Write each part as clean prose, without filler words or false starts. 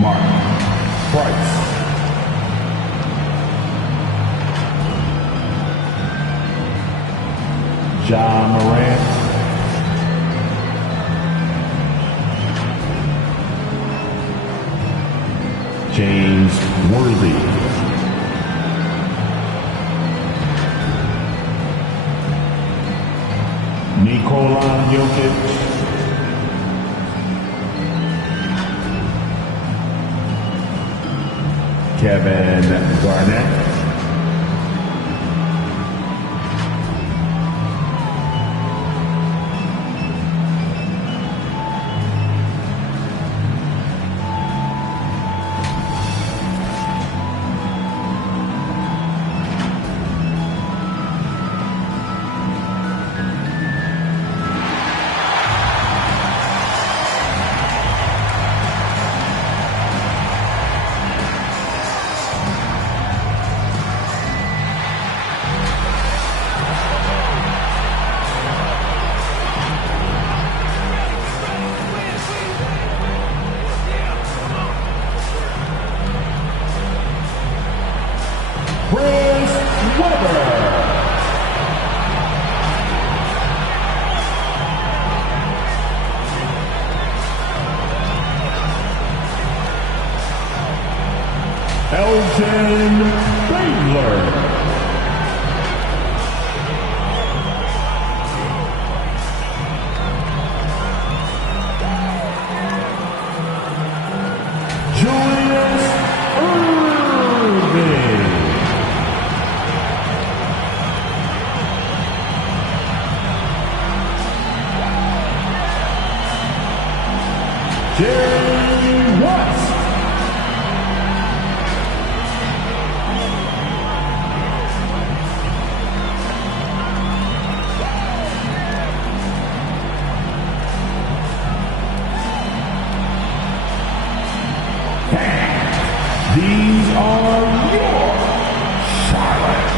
Mark Price. John Morant. James Worthy. Nikola Jokic. Kevin Garnett. Elton Baylor. Julius Irving. Jerry West. These are your Charlotte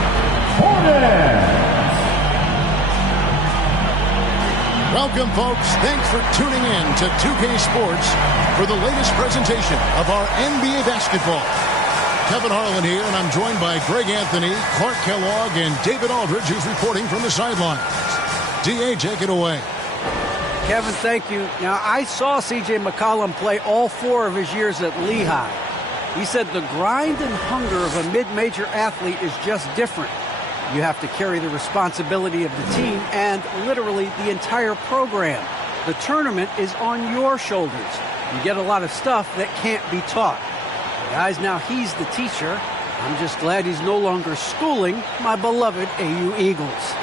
Hornets. Welcome, folks. Thanks for tuning in to 2K Sports for the latest presentation of our NBA basketball. Kevin Harlan here, and I'm joined by Greg Anthony, Clark Kellogg, and David Aldridge, who's reporting from the sidelines. D.A., take it away. Kevin, thank you. Now, I saw C.J. McCollum play all 4 of his years at Lehigh. He said the grind and hunger of a mid-major athlete is just different. You have to carry the responsibility of the team and literally the entire program. The tournament is on your shoulders. You get a lot of stuff that can't be taught. Guys, now he's the teacher. I'm just glad he's no longer schooling my beloved AU Eagles.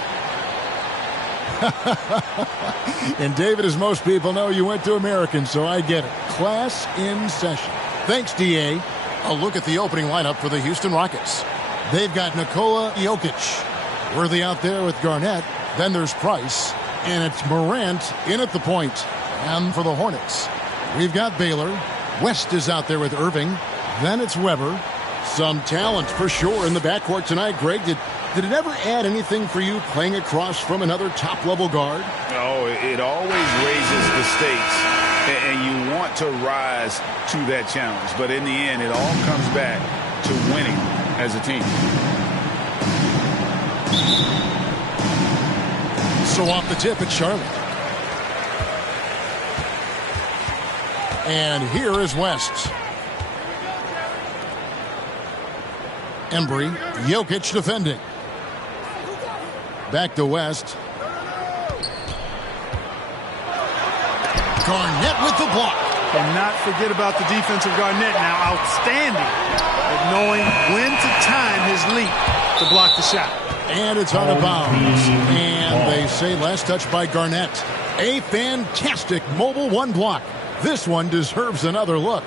And David, as most people know, you went to American, so I get it. Class in session. Thanks, D.A. A look at the opening lineup for the Houston Rockets. They've got Nikola Jokic. Worthy out there with Garnett. Then there's Price. And it's Morant in at the point. And for the Hornets, we've got Baylor. West is out there with Irving. Then it's Weber. Some talent for sure in the backcourt tonight. Greg, did it ever add anything for you playing across from another top-level guard? Oh, it always raises the stakes. And you want to rise to that challenge. But in the end, it all comes back to winning as a team. So off the tip, it's Charlotte. And here is West. Embry, Jokic defending. Back to West. Garnett with the block. Cannot forget about the defensive Garnett now. Outstanding at knowing when to time his leap to block the shot. And it's out of bounds. And they say last touch by Garnett. A fantastic mobile one block. This one deserves another look.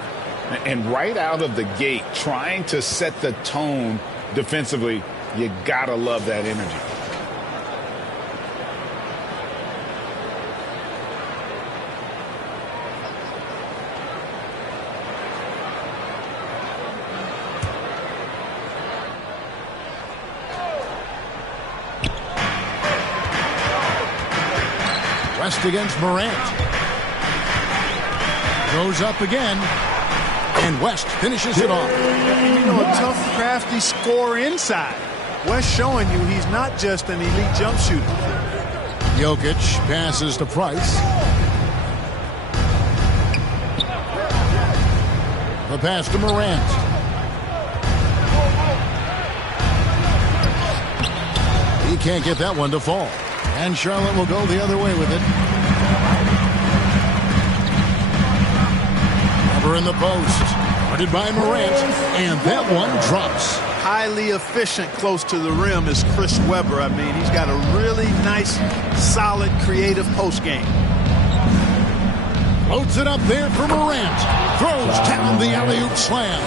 And right out of the gate, trying to set the tone defensively, you gotta love that energy. West against Morant. Goes up again. And West finishes it off. You know, a tough, crafty scorer inside. West showing you he's not just an elite jump shooter. Jokic passes to Price. The pass to Morant. He can't get that one to fall. And Charlotte will go the other way with it. Over in the post. Guarded by Morant. And that one drops. Highly efficient close to the rim is Chris Webber. I mean, he's got a really nice, solid, creative post game. Loads it up there for Morant. Throws down the alley-oop slam.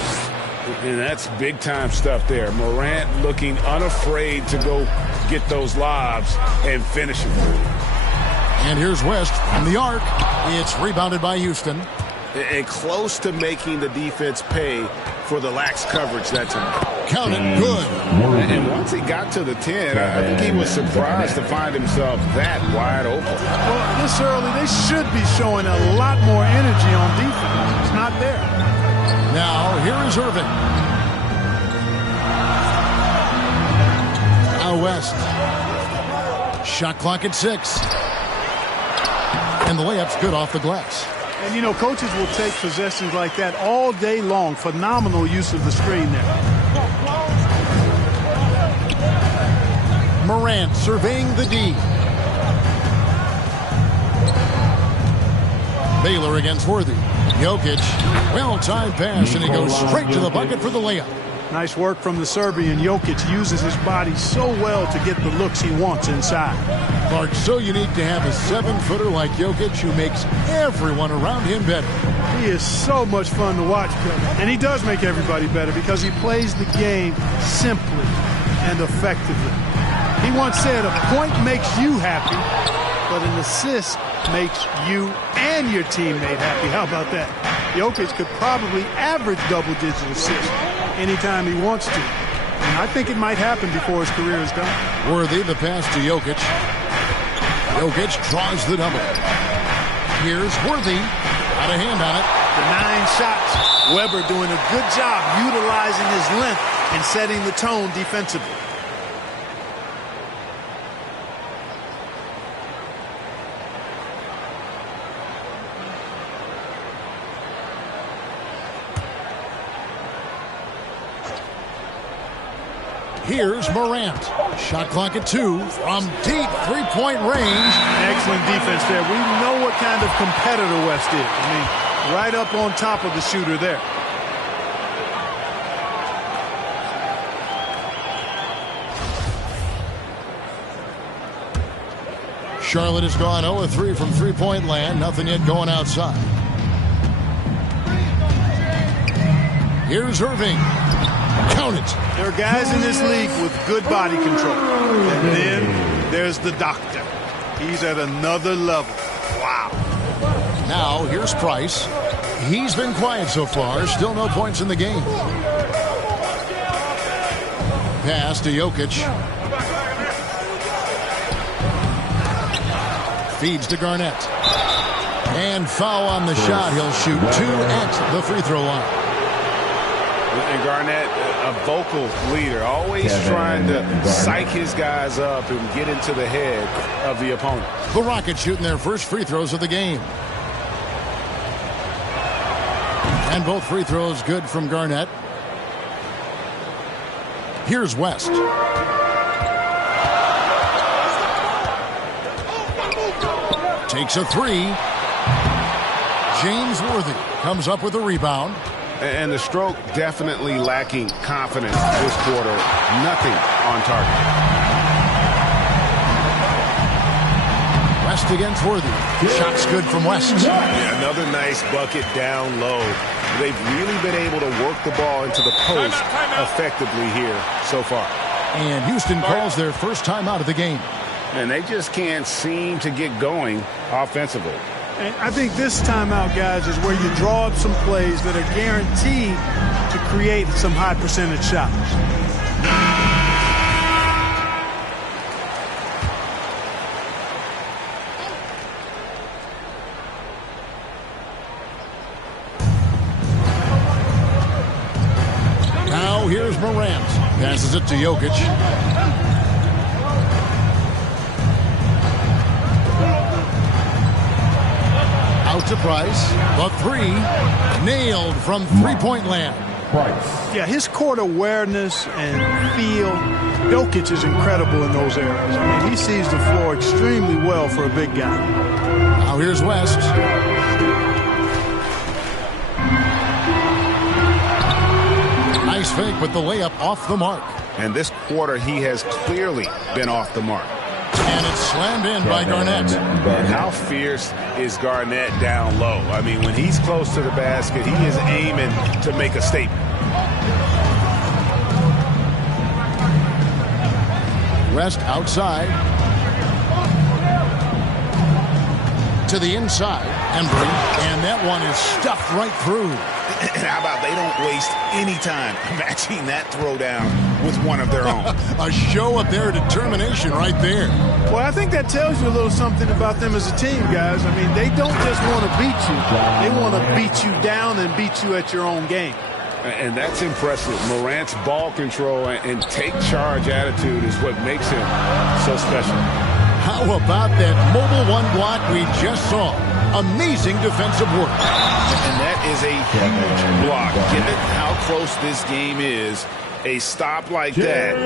And that's big-time stuff there. Morant looking unafraid to go get those lobs and finish them. And here's West from the arc. It's rebounded by Houston. And close to making the defense pay for the lax coverage that time. Count it, good. And once he got to the 10, I think he was surprised to find himself that wide open. Well, this early, they should be showing a lot more energy on defense. It's not there. Now, here is Irving. Now West. Shot clock at 6. And the layup's good off the glass. And, you know, coaches will take possessions like that all day long. Phenomenal use of the screen there. Morant surveying the D. Baylor against Worthy. Jokic, well-timed pass, and he goes straight to the bucket for the layup. Nice work from the Serbian. Jokic uses his body so well to get the looks he wants inside. Clark, so unique to have a 7-footer like Jokic who makes everyone around him better. He is so much fun to watch, Kevin. And he does make everybody better because he plays the game simply and effectively. He once said, a point makes you happy, but an assist makes you and your teammate happy. How about that? Jokic could probably average double-digit assists anytime he wants to. And I think it might happen before his career is done. Worthy, the pass to Jokic. Jokic draws the double. Here's Worthy. Got a hand on it. The 9 shots. Webber doing a good job utilizing his length and setting the tone defensively. Here's Morant. Shot clock at 2 from deep three-point range. Excellent defense there. We know what kind of competitor West is. I mean, right up on top of the shooter there. Charlotte has gone 0-3 from three-point land. Nothing yet going outside. Here's Irving. Count it. There are guys in this league with good body control. And then there's the doctor. He's at another level. Wow. Now, here's Price. He's been quiet so far. Still no points in the game. Pass to Jokic. Feeds to Garnett. And foul on the shot. He'll shoot 2 at the free throw line. And Garnett, a vocal leader, always trying to psych his guys up and get into the head of the opponent. The Rockets shooting their first free throws of the game. And both free throws good from Garnett. Here's West. Takes a 3. James Worthy comes up with a rebound. And the stroke definitely lacking confidence this quarter. Nothing on target. West against Worthy. Shots good from West. Yeah, another nice bucket down low. They've really been able to work the ball into the post effectively here so far. And Houston calls their first time out of the game. And they just can't seem to get going offensively. And I think this timeout, guys, is where you draw up some plays that are guaranteed to create some high percentage shots. here's Morant. Passes it to Jokic. Out to Price. The three. Nailed from three-point land. Price. Yeah, his court awareness and feel, Jokic is incredible in those areas. I mean, he sees the floor extremely well for a big guy. Now here's West. Nice fake with the layup off the mark. And this quarter, he has clearly been off the mark. And it's slammed in by Garnett. And how fierce is Garnett down low? I mean, when he's close to the basket, he is aiming to make a statement. West outside. To the inside. Embry. And that one is stuffed right through. And how about they don't waste any time matching that throwdown with one of their own. A show of their determination right there. Well, I think that tells you a little something about them as a team, guys. I mean, they don't just want to beat you. They want to beat you down and beat you at your own game. And that's impressive. Morant's ball control and take charge attitude is what makes him so special. How about that mobile one block we just saw? Amazing defensive work. And that is a huge block. Given how close this game is, a stop like that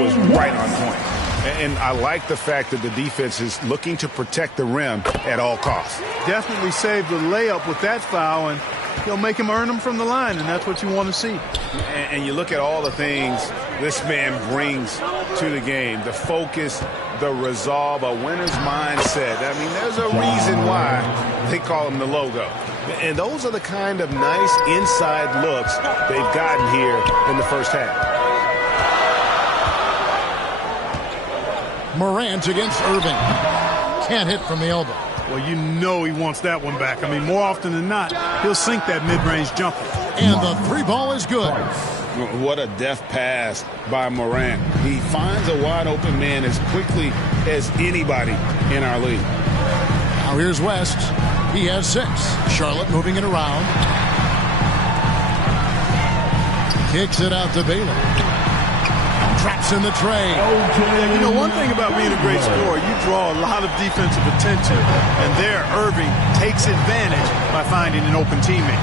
was right on point. And I like the fact that the defense is looking to protect the rim at all costs. Definitely saved the layup with that foul, and he'll make him earn them from the line, and that's what you want to see. And you look at all the things this man brings to the game, the focus, the resolve, a winner's mindset. I mean, there's a reason why they call him the logo. And those are the kind of nice inside looks they've gotten here in the first half. Morant against Irving. Can't hit from the elbow. Well, you know he wants that one back. I mean, more often than not, he'll sink that mid-range jumper. And the three ball is good. What a deft pass by Morant. He finds a wide open man as quickly as anybody in our league. Now here's West. He has 6. Charlotte moving it around. Kicks it out to Baylor. Traps in the tray. You know, one thing about being a great scorer, you draw a lot of defensive attention. And there, Irving takes advantage by finding an open teammate.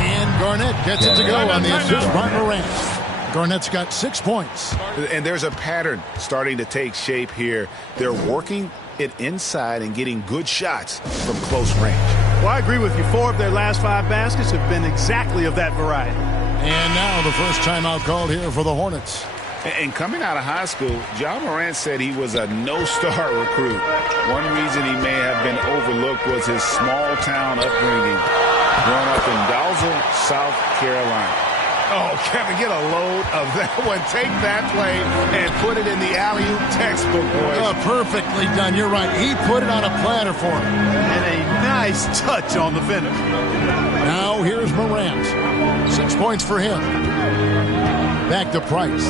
And Garnett gets it to go on the assist by Morant. Garnett's got 6 points. And there's a pattern starting to take shape here. They're working it inside and getting good shots from close range. Well, I agree with you. 4 of their last 5 baskets have been exactly of that variety. And now the first timeout called here for the Hornets. And coming out of high school, John Morant said he was a no-star recruit. One reason he may have been overlooked was his small-town upbringing, growing up in Dalzell, South Carolina. Oh, Kevin, get a load of that one. Take that play and put it in the alley-oop textbook, boys. Oh, perfectly done. You're right. He put it on a platter for him. And a nice touch on the finish. Now here's Morant. 6 points for him. Back to Price.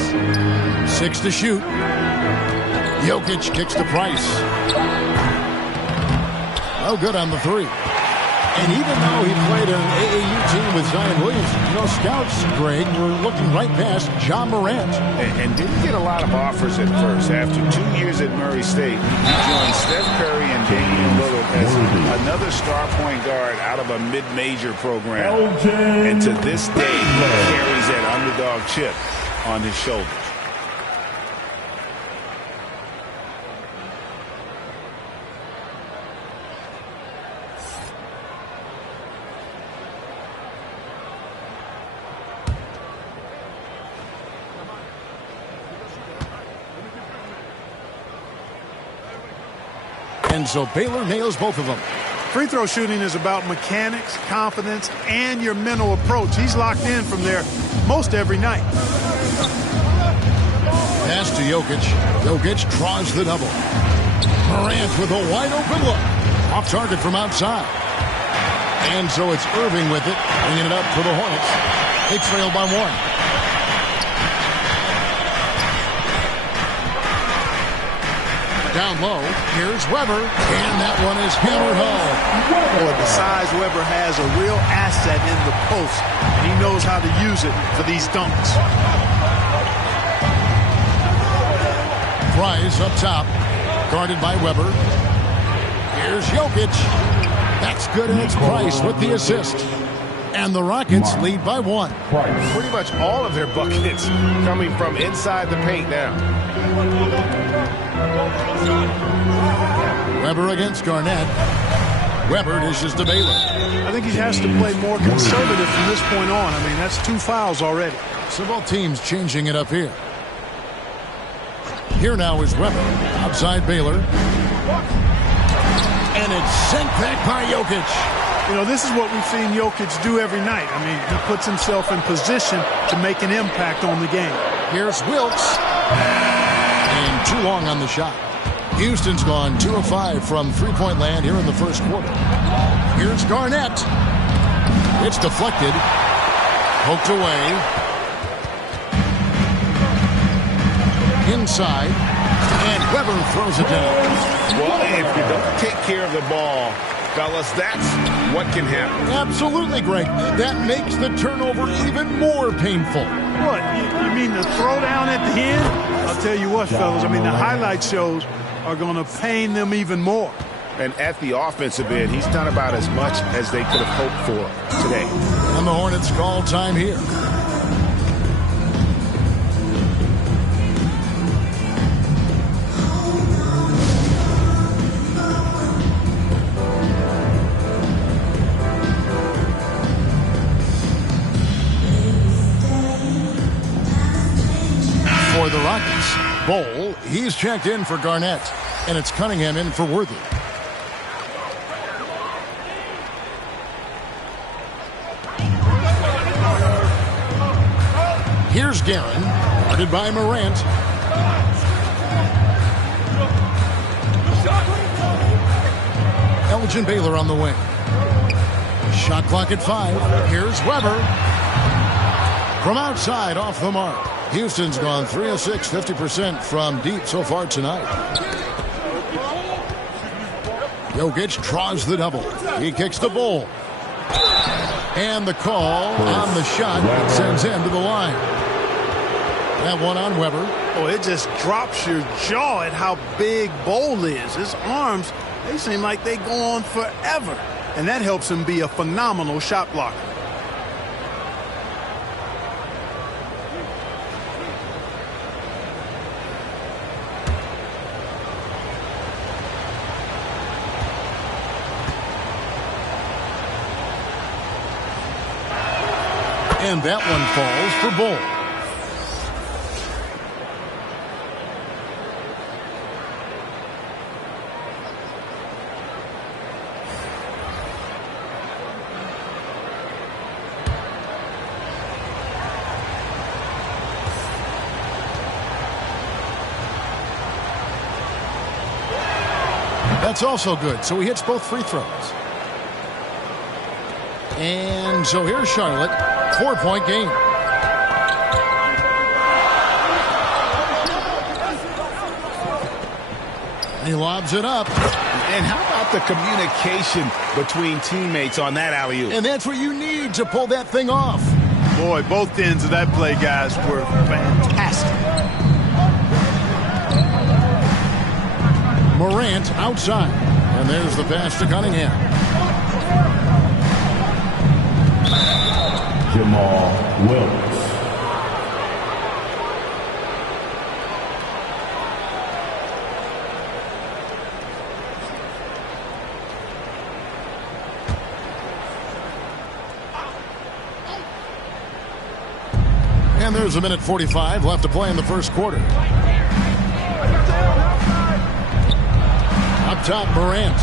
6 to shoot. Jokic kicks to Price. Oh, good on the 3. And even though he played an AAU team with Zion Williamson, you know, scouts, Greg, were looking right past John Morant. And didn't get a lot of offers at first. After 2 years at Murray State, he joined Steph Curry and Damian Lillard as another star point guard out of a mid-major program. And to this day, he carries that underdog chip on his shoulders. And so Baylor nails both of them. Free throw shooting is about mechanics, confidence, and your mental approach. He's locked in from there most every night. Pass to Jokic. Jokic draws the double. Morant with a wide open look. Off target from outside. And so it's Irving with it, bringing it up for the Hornets. They trail by 1. Down low, here's Weber, and that one is hammered home. Boy, besides Weber has a real asset in the post, and he knows how to use it for these dunks. Price up top, guarded by Weber. Here's Jokic. That's good, and it's Price with the assist. And the Rockets lead by 1. Pretty much all of their buckets coming from inside the paint now. Weber against Garnett. Weber dishes to Baylor. I think he has to play more conservative from this point on. I mean, that's 2 fouls already. So both teams changing it up here. Here now is Weber outside Baylor. And it's sent back by Jokic. You know, this is what we've seen Jokic do every night. I mean, he puts himself in position to make an impact on the game. Here's Wilkes. And too long on the shot. Houston's gone 2 of 5 from three-point land here in the first quarter. Here's Garnett. It's deflected. Poked away. Inside. And Weber throws it down. Well, if you don't take care of the ball, fellas, that's what can happen. Absolutely, Greg. That makes the turnover even more painful. What, you mean the throwdown at the end? I'll tell you what, fellas, I mean, the highlight shows are going to pain them even more. And at the offensive end, he's done about as much as they could have hoped for today. And the Hornets call time here. For the Rockets, Bowl, he's checked in for Garnett, and it's Cunningham in for Worthy. Here's Guerin, guarded by Morant. Elgin Baylor on the wing. Shot clock at 5. Here's Weber. From outside, off the mark. Houston's gone 3 of 6, 50% from deep so far tonight. Jokic draws the double. He kicks the Bull. And the call on the shot that sends him to the line. That one on Weber. Oh, it just drops your jaw at how big Bowl is. His arms, they seem like they go on forever. And that helps him be a phenomenal shot blocker. And that one falls for Bull. That's also good. So he hits both free throws. And so here's Charlotte. 4-point game. He lobs it up. And how about the communication between teammates on that alley-oop? And that's what you need to pull that thing off. Boy, both ends of that play, guys, were fantastic. Morant outside. And there's the pass to Cunningham. Jamal Wilkes. And there's a minute 45 left to play in the first quarter. Up top, Morant.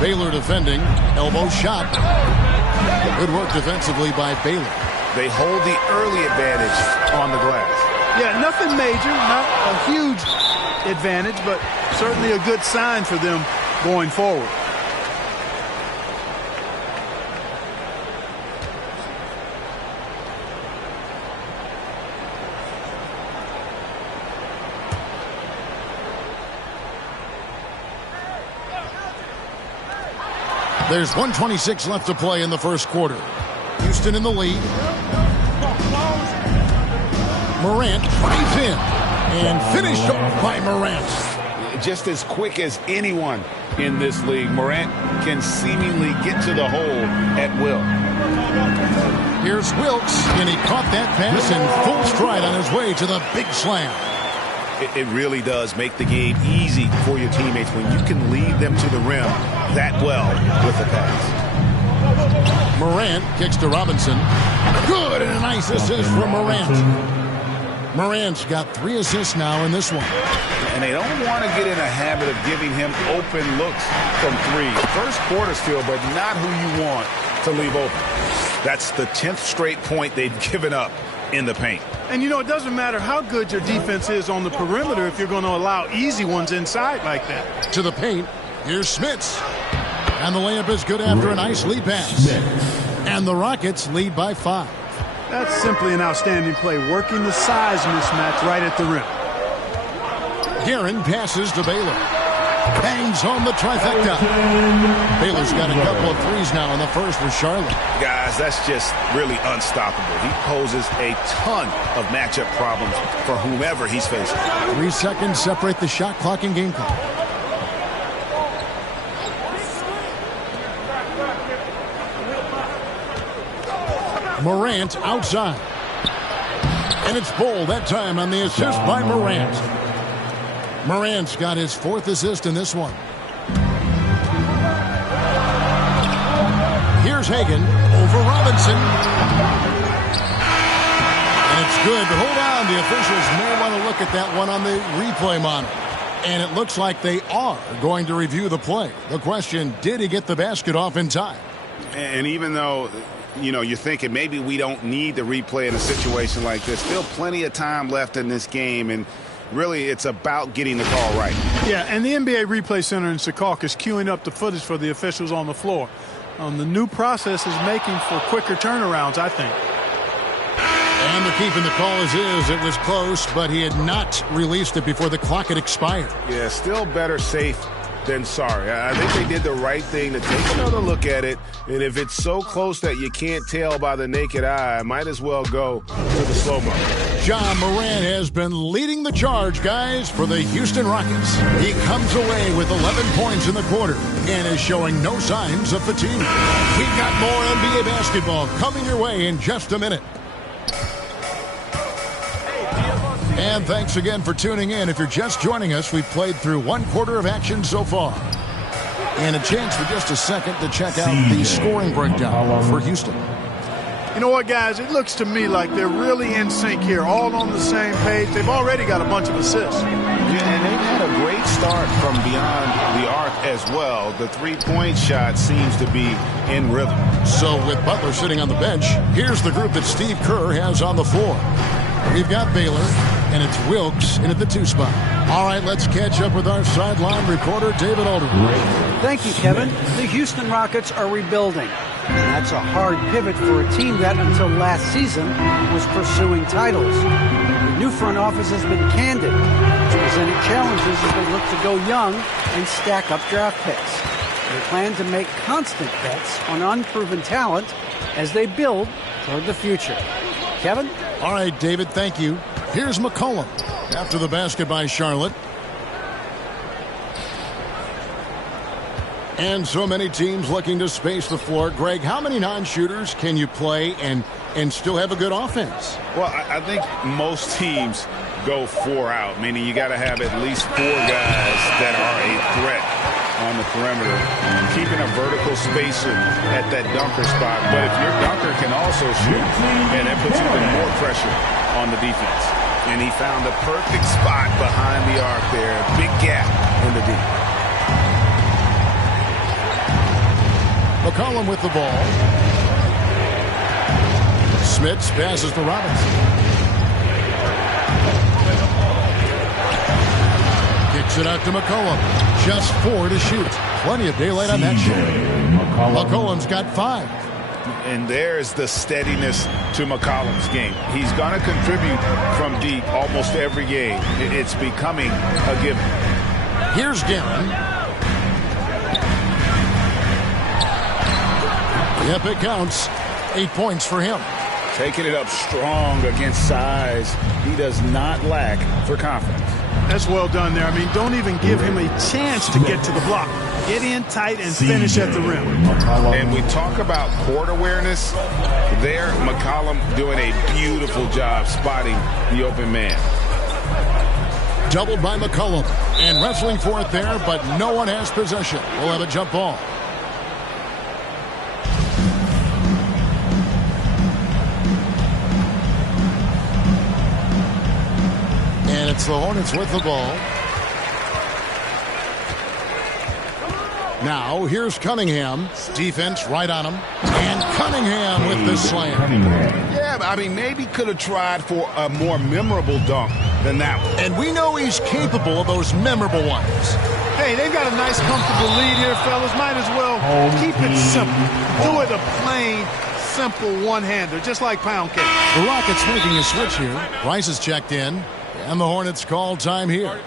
Baylor defending. Elbow shot. Good work defensively by Baylor. They hold the early advantage on the glass. Yeah, nothing major, not a huge advantage, but certainly a good sign for them going forward. There's 1:26 left to play in the first quarter. Houston in the lead. Morant drives in. And finished off by Morant. Just as quick as anyone in this league, Morant can seemingly get to the hole at will. Here's Wilkes, and he caught that pass in full stride on his way to the big slam. It really does make the game easy for your teammates when you can lead them to the rim that well with the pass. Morant kicks to Robinson. Good, and a nice assist from Morant. Morant's got 3 assists now in this one. And they don't want to get in a habit of giving him open looks from 3. First quarter still, but not who you want to leave open. That's the 10th straight point they've given up in the paint. And, it doesn't matter how good your defense is on the perimeter if you're going to allow easy ones inside like that. To the paint, here's Smits. And the layup is good after a nice lead pass. And the Rockets lead by 5. That's simply an outstanding play, working the size mismatch right at the rim. Guerin passes to Baylor. Bangs home the trifecta. Baylor's got a couple of threes now in the first with Charlotte. Guys, that's just really unstoppable. He poses a ton of matchup problems for whomever he's facing. 3 seconds separate the shot clock and game clock. Morant outside. And it's Bull that time on the assist by Morant. Morant's got his 4th assist in this one. Here's Hagan over Robinson. And it's good, but hold on. The officials may want to look at that one on the replay monitor. And it looks like they are going to review the play. The question, did he get the basket off in time? And even though, you're thinking maybe we don't need the replay in a situation like this, still plenty of time left in this game, and really it's about getting the call right. Yeah, and the NBA Replay Center in Secaucus is queuing up the footage for the officials on the floor. The new process is making for quicker turnarounds, I think. And they're keeping the call as is. It was close, but he had not released it before the clock had expired. Yeah, still better safe than sorry. I think they did the right thing to take another look at it, and if it's so close that you can't tell by the naked eye, might as well go to the slow-mo. Ja Morant has been leading the charge, guys, for the Houston Rockets. He comes away with 11 points in the quarter and is showing no signs of fatigue. We've got more NBA basketball coming your way in just a minute. And thanks again for tuning in. If you're just joining us, we've played through 1 quarter of action so far. And a chance for just a second to check out the scoring breakdown for Houston. You know what, guys? It looks to me like they're really in sync here, all on the same page. They've already got a bunch of assists. Yeah, and they've had a great start from beyond the arc as well. The three-point shot seems to be in rhythm. So with Butler sitting on the bench, here's the group that Steve Kerr has on the floor. We've got Baylor, and it's Wilkes in at the 2 spot. All right, let's catch up with our sideline reporter, David Aldridge. Thank you, Kevin. The Houston Rockets are rebuilding. And that's a hard pivot for a team that, until last season, was pursuing titles. The new front office has been candid. It's presented challenges as they look to go young and stack up draft picks. They plan to make constant bets on unproven talent as they build toward the future. Kevin? All right, David, thank you. Here's McCollum after the basket by Charlotte. And so many teams looking to space the floor. Greg, how many non-shooters can you play and still have a good offense? Well, I think most teams go 4 out, meaning you got to have at least 4 guys that are a threat on the perimeter, keeping a vertical spacing at that dunker spot. But if your dunker can also shoot, and that puts even more pressure on the defense. And he found the perfect spot behind the arc there. Big gap in the deep. McCollum with the ball. Smits passes to Robinson. Kicks it out to McCollum. Just 4 to shoot. Plenty of daylight on that shot. McCollum's got 5. And there's the steadiness to McCollum's game. He's going to contribute from deep almost every game. It's becoming a given. Here's Guerin. Yep, it counts. 8 points for him. Taking it up strong against size. He does not lack for confidence. That's well done there. I mean, don't even give him a chance to get to the block. Get in tight and finish at the rim. And we talk about court awareness. There, McCollum doing a beautiful job spotting the open man. Doubled by McCollum. And wrestling for it there, but no one has possession. We'll have a jump ball. And it's the Hornets with the ball. Now, here's Cunningham. Defense right on him. And Cunningham with the slam. Yeah, I mean, maybe could have tried for a more memorable dunk than that one. And we know he's capable of those memorable ones. Hey, they've got a nice, comfortable lead here, fellas. Might as well keep it simple. Do it a plain, simple one-hander, just like pound cake. The Rockets making a switch here. Rice is checked in. And the Hornets call time here.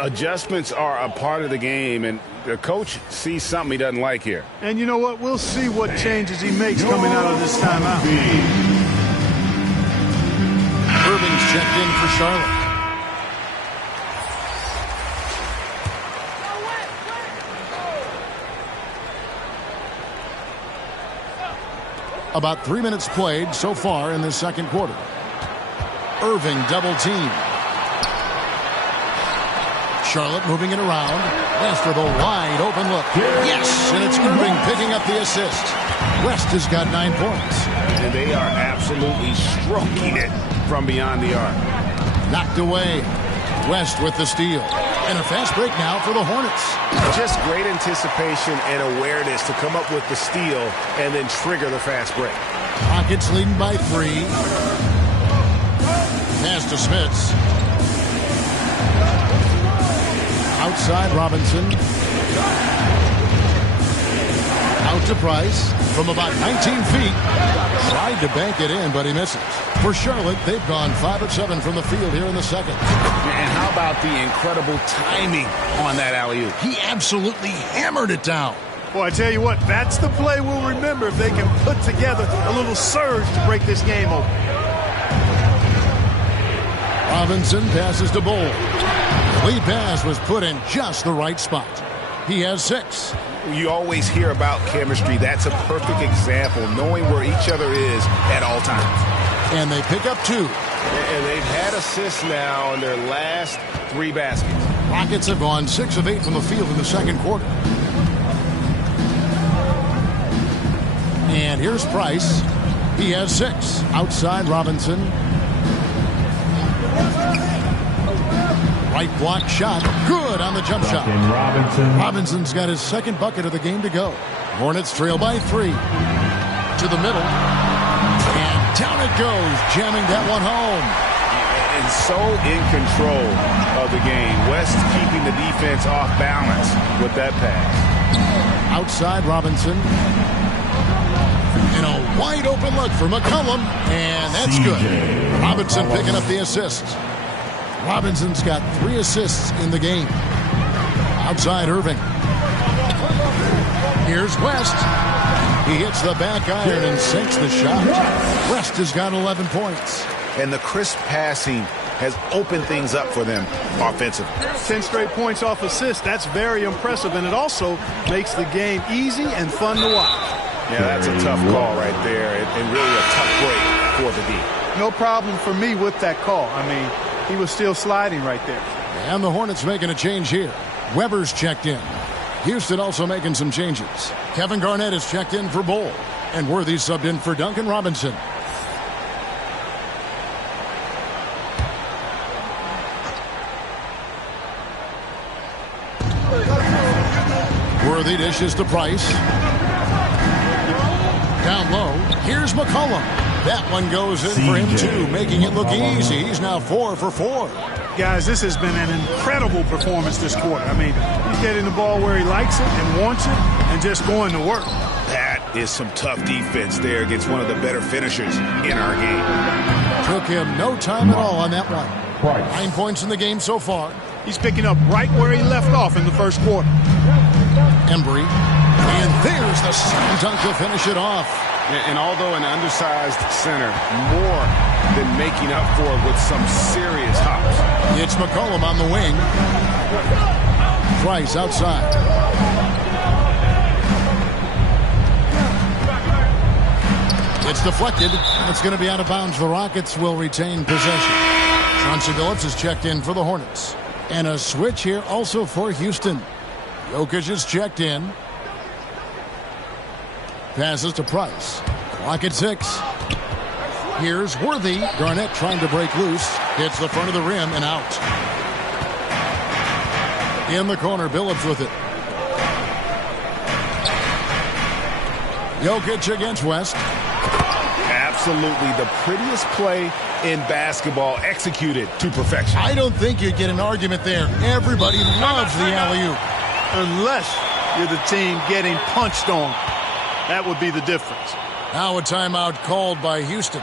Adjustments are a part of the game, and the coach sees something he doesn't like here. And you know what? We'll see what changes he makes coming out of this timeout. Irving's checked in for Charlotte. About 3 minutes played so far in the second quarter. Irving double team. Charlotte moving it around. West with a wide open look. Yes, and it's Irving picking up the assist. West has got 9 points. And they are absolutely stroking it from beyond the arc. Knocked away. West with the steal. And a fast break now for the Hornets. Just great anticipation and awareness to come up with the steal and then trigger the fast break. Rockets leading by 3. Pass to Smits. Outside Robinson. Out to Price from about 19 feet. Tried to bank it in, but he misses. For Charlotte, they've gone 5 of 7 from the field here in the second. And how about the incredible timing on that alley-oop? He absolutely hammered it down. Boy, I tell you what, that's the play we'll remember if they can put together a little surge to break this game open. Robinson passes to Bull. Lead pass was put in just the right spot. He has 6. You always hear about chemistry. That's a perfect example, knowing where each other is at all times. And they pick up 2. And they've had assists now in their last 3 baskets. Rockets have gone 6 of 8 from the field in the second quarter. And here's Price. He has 6. Outside Robinson. Right block shot. Good on the jump shot. Robinson's got his second bucket of the game to go. Hornets trail by 3. To the middle. And down it goes. Jamming that one home. And so in control of the game. West keeping the defense off balance with that pass. Outside Robinson. And a wide open look for McCollum. And that's good. Robinson picking up the assist. Robinson's got 3 assists in the game. Outside Irving. Here's West. He hits the back iron and sinks the shot. West has got 11 points. And the crisp passing has opened things up for them offensively. 10 straight points off assists. That's very impressive, and it also makes the game easy and fun to watch. Yeah, that's a tough call right there, and really a tough break for the D. No problem for me with that call. I mean, he was still sliding right there. And the Hornets making a change here. Weber's checked in. Houston also making some changes. Kevin Garnett is checked in for Bull. And Worthy subbed in for Duncan Robinson. Worthy dishes to Price. Down low. Here's McCollum. That one goes in for him, too, making it look easy. He's now 4 for 4. Guys, this has been an incredible performance this quarter. I mean, he's getting the ball where he likes it and wants it and just going to work. That is some tough defense there against one of the better finishers in our game. Took him no time at all on that one. 9 points in the game so far. He's picking up right where he left off in the first quarter. Embry. And there's the slam dunk to finish it off. And although an undersized center, more than making up for it with some serious hops. It's McCollum on the wing. Price outside. It's deflected. It's going to be out of bounds. The Rockets will retain possession. Chauncey Billups is checked in for the Hornets. And a switch here also for Houston. Jokic is checked in. Passes to Price. Clock at 6. Here's Worthy. Garnett trying to break loose. Hits the front of the rim and out. In the corner, Billups with it. Jokic against West. Absolutely the prettiest play in basketball, executed to perfection. I don't think you'd get an argument there. Everybody loves the alley-oop. Unless you're the team getting punched on. That would be the difference. Now a timeout called by Houston.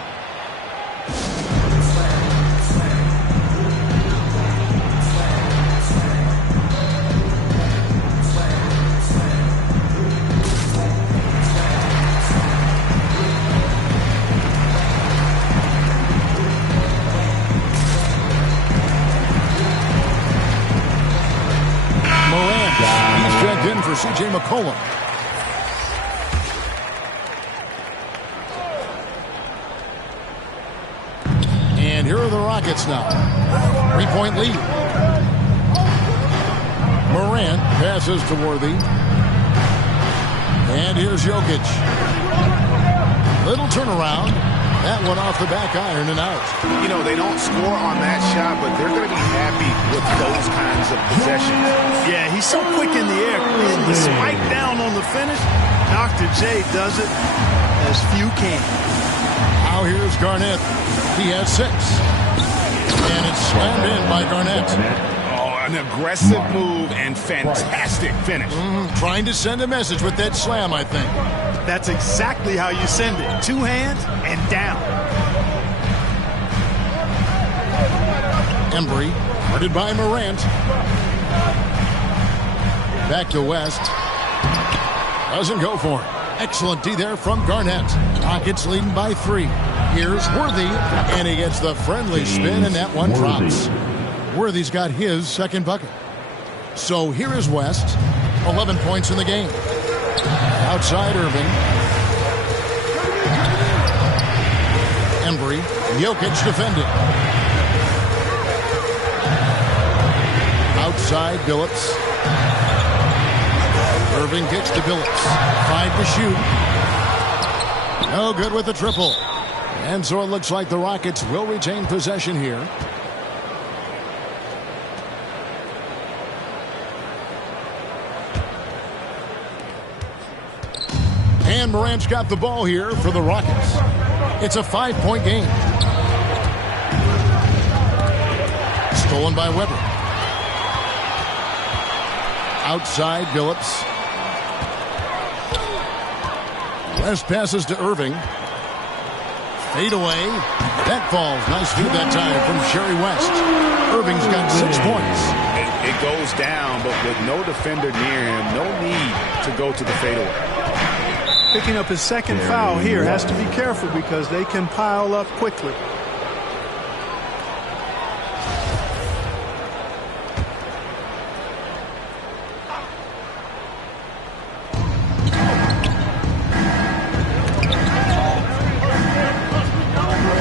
He's checked in for C.J. McCollum. And here are the Rockets now. 3-point lead. Morant passes to Worthy. And here's Jokic. Little turnaround. That one off the back iron and out. You know, they don't score on that shot, but they're going to be happy with those kinds of possessions. Yeah, he's so quick in the air. The spike down on the finish. Dr. J does it as few can. Now here's Garnett. He has 6. And it's slammed in by Garnett. Oh, an aggressive move and fantastic finish. Trying to send a message with that slam, I think. That's exactly how you send it. 2 hands and down. Embry, guarded by Morant. Back to West. Doesn't go for it. Excellent D there from Garnett. Rockets leading by 3. Here's Worthy, and he gets the friendly spin, and that one drops. Worthy's got his second bucket. So here is West. 11 points in the game. Outside Irving. Embry. Jokic defending. Outside Billups. Irving kicks to Billups. 5 to shoot. No good with the triple. And so it looks like the Rockets will retain possession here. And Morant's got the ball here for the Rockets. It's a 5-point game. Stolen by Weber. Outside Billups. West passes to Irving. Fade away. That falls. Nice feed that time from Sherry West. Irving's got 6 points. It goes down, but with no defender near him, no need to go to the fadeaway. Picking up his second foul here. Has to be careful because they can pile up quickly.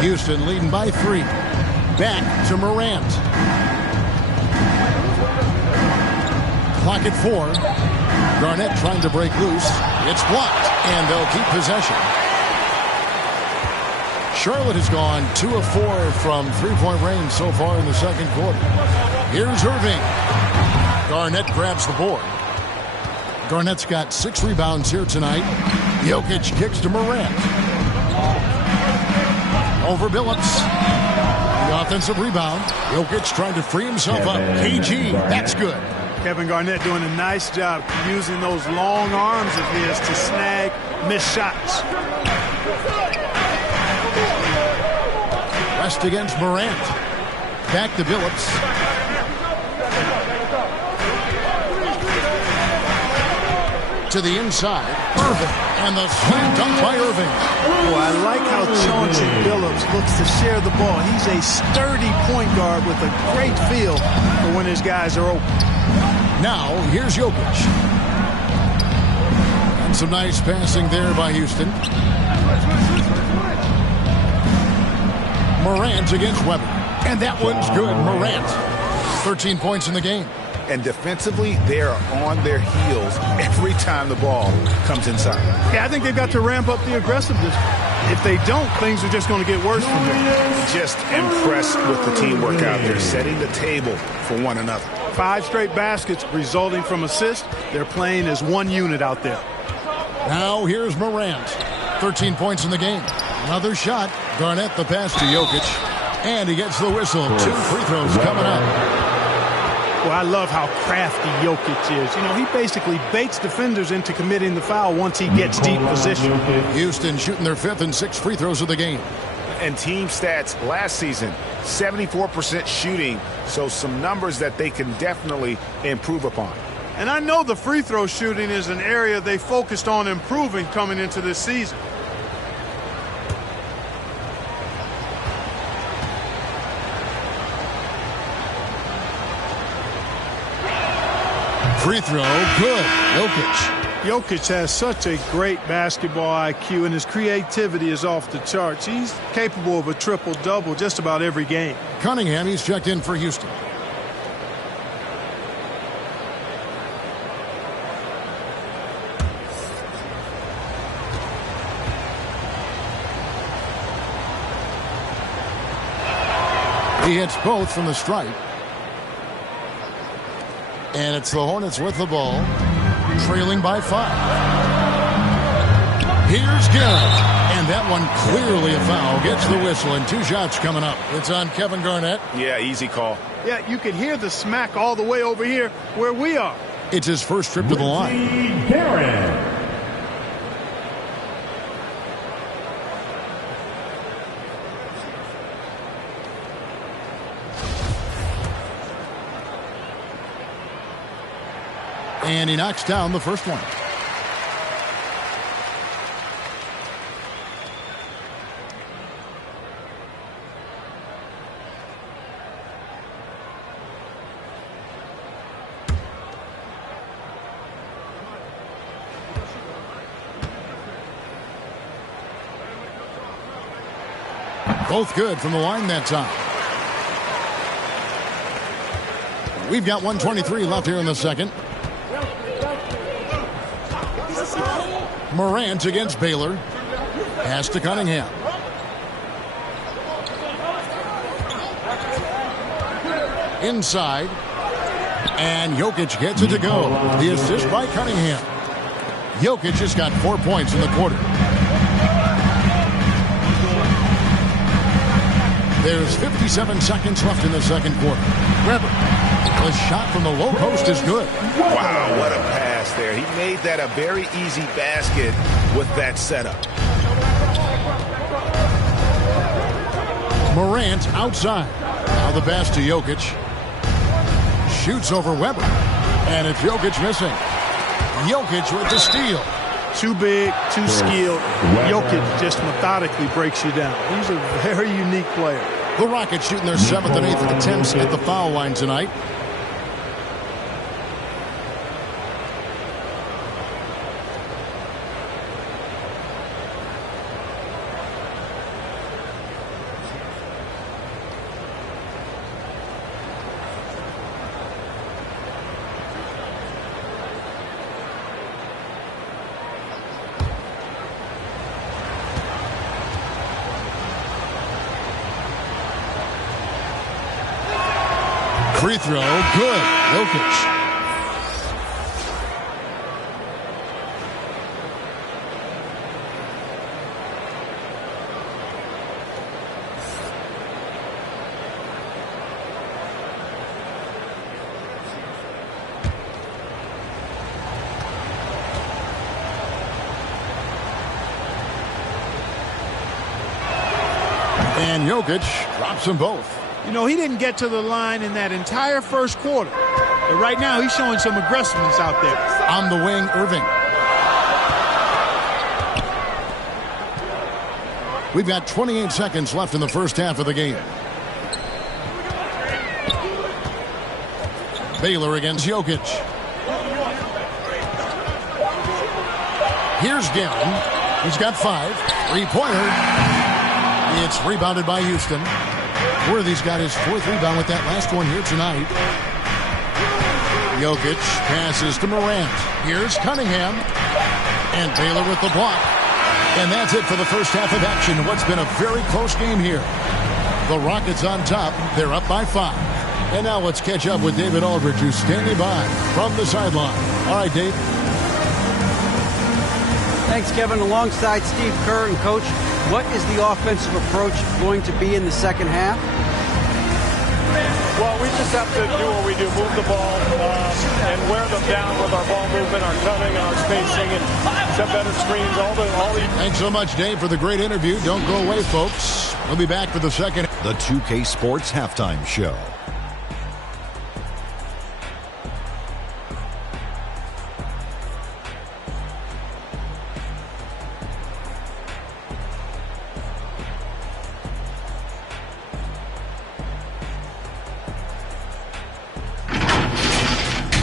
Houston leading by 3. Back to Morant. Clock at 4. Garnett trying to break loose. It's blocked, and they'll keep possession. Charlotte has gone 2 of 4 from 3-point range so far in the second quarter. Here's Irving. Garnett grabs the board. Garnett's got 6 rebounds here tonight. Jokic kicks to Morant. Over Billups. The offensive rebound. Jokic trying to free himself up. KG, that's good. Kevin Garnett doing a nice job using those long arms of his to snag missed shots. West against Morant. Back to Billups. To the inside, Irving, and the slam dunk by Irving. Boy, I like how Chauncey Billups looks to share the ball. He's a sturdy point guard with a great feel for when his guys are open. Now, here's Jokic. And some nice passing there by Houston. Morant against Weber. And that one's good. Morant. 13 points in the game. And defensively, they are on their heels every time the ball comes inside. Yeah, I think they've got to ramp up the aggressiveness. If they don't, things are just going to get worse from there. Just impressed with the teamwork out there, setting the table for one another. 5 straight baskets resulting from assists. They're playing as one unit out there. Now here's Morant. 13 points in the game. Another shot. Garnett the pass to Jokic. And he gets the whistle. 2 free throws coming up. Well, I love how crafty Jokic is. You know, he basically baits defenders into committing the foul once he gets deep position. Houston shooting their 5th and 6th free throws of the game. And team stats last season, 74% shooting, so some numbers that they can definitely improve upon. And I know the free throw shooting is an area they focused on improving coming into this season. Free throw, good. Jokic has such a great basketball IQ, and his creativity is off the charts. He's capable of a triple-double just about every game. Cunningham, he's checked in for Houston. He hits both from the stripe. And it's the Hornets with the ball, trailing by 5. Here's Garrett. And that one clearly a foul. Gets the whistle, and 2 shots coming up. It's on Kevin Garnett. Yeah, easy call. Yeah, you can hear the smack all the way over here where we are. It's his first trip to the line. Garrett. And he knocks down the first one. Both good from the line that time. We've got 1:23 left here in the second. Morant against Baylor. Pass to Cunningham. Inside. And Jokic gets it to go. The assist by Cunningham. Jokic has got 4 points in the quarter. There's 57 seconds left in the second quarter. Weber. The shot from the low post is good. Wow, what a pass there. He made that a very easy basket with that setup. Morant outside. Now the pass to Jokic. Shoots over Weber. And it's Jokic missing. Jokic with the steal. Too big, too skilled. Jokic just methodically breaks you down. He's a very unique player. The Rockets shooting their 7th and 8th attempts at the foul line tonight. Free throw, good. Jokic. And Jokic drops them both. You know, he didn't get to the line in that entire first quarter. But right now, he's showing some aggressiveness out there. On the wing, Irving. We've got 28 seconds left in the first half of the game. Baylor against Jokic. Here's Gallon. He's got 5. Three-pointer. It's rebounded by Houston. Worthy's got his 4th rebound with that last one here tonight. Jokic passes to Morant. Here's Cunningham. And Baylor with the block. And that's it for the first half of action. What's been a very close game here. The Rockets on top. They're up by 5. And now let's catch up with David Aldridge, who's standing by from the sideline. All right, Dave. Thanks, Kevin. Alongside Steve Kerr and Coach, what is the offensive approach going to be in the second half? Well, we just have to do what we do, move the ball and wear them down with our ball movement, our cutting, our spacing, and set better screens. All the. Thanks so much, Dave, for the great interview. Don't go away, folks. We'll be back for the second. The 2K Sports Halftime Show.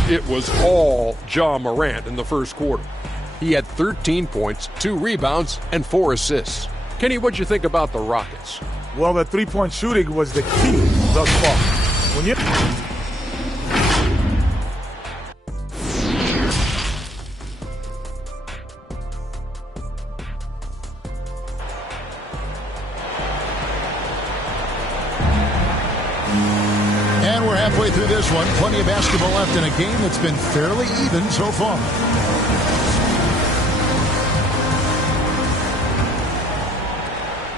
It was all Ja Morant in the first quarter. He had 13 points, 2 rebounds, and 4 assists. Kenny, what'd you think about the Rockets? Well, the three-point shooting was the key thus far. When you... And we're halfway through this one. Plenty of basketball left in a game that's been fairly even so far.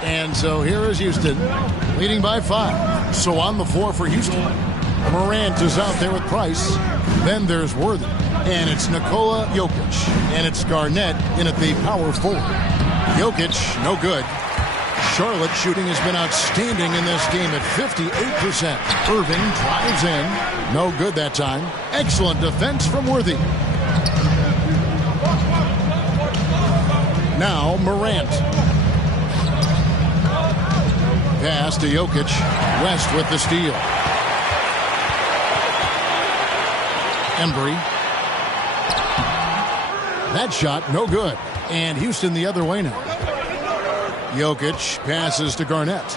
And so here is Houston, leading by 5. So on the floor for Houston. Morant is out there with Price. Then there's Worthy. And it's Nikola Jokic. And it's Garnett in at the power forward. Jokic, no good. Charlotte shooting has been outstanding in this game at 58%. Irving drives in. No good that time. Excellent defense from Worthy. Now Morant. Pass to Jokic. West with the steal. Embry. That shot, no good. And Houston the other way now. Jokic passes to Garnett.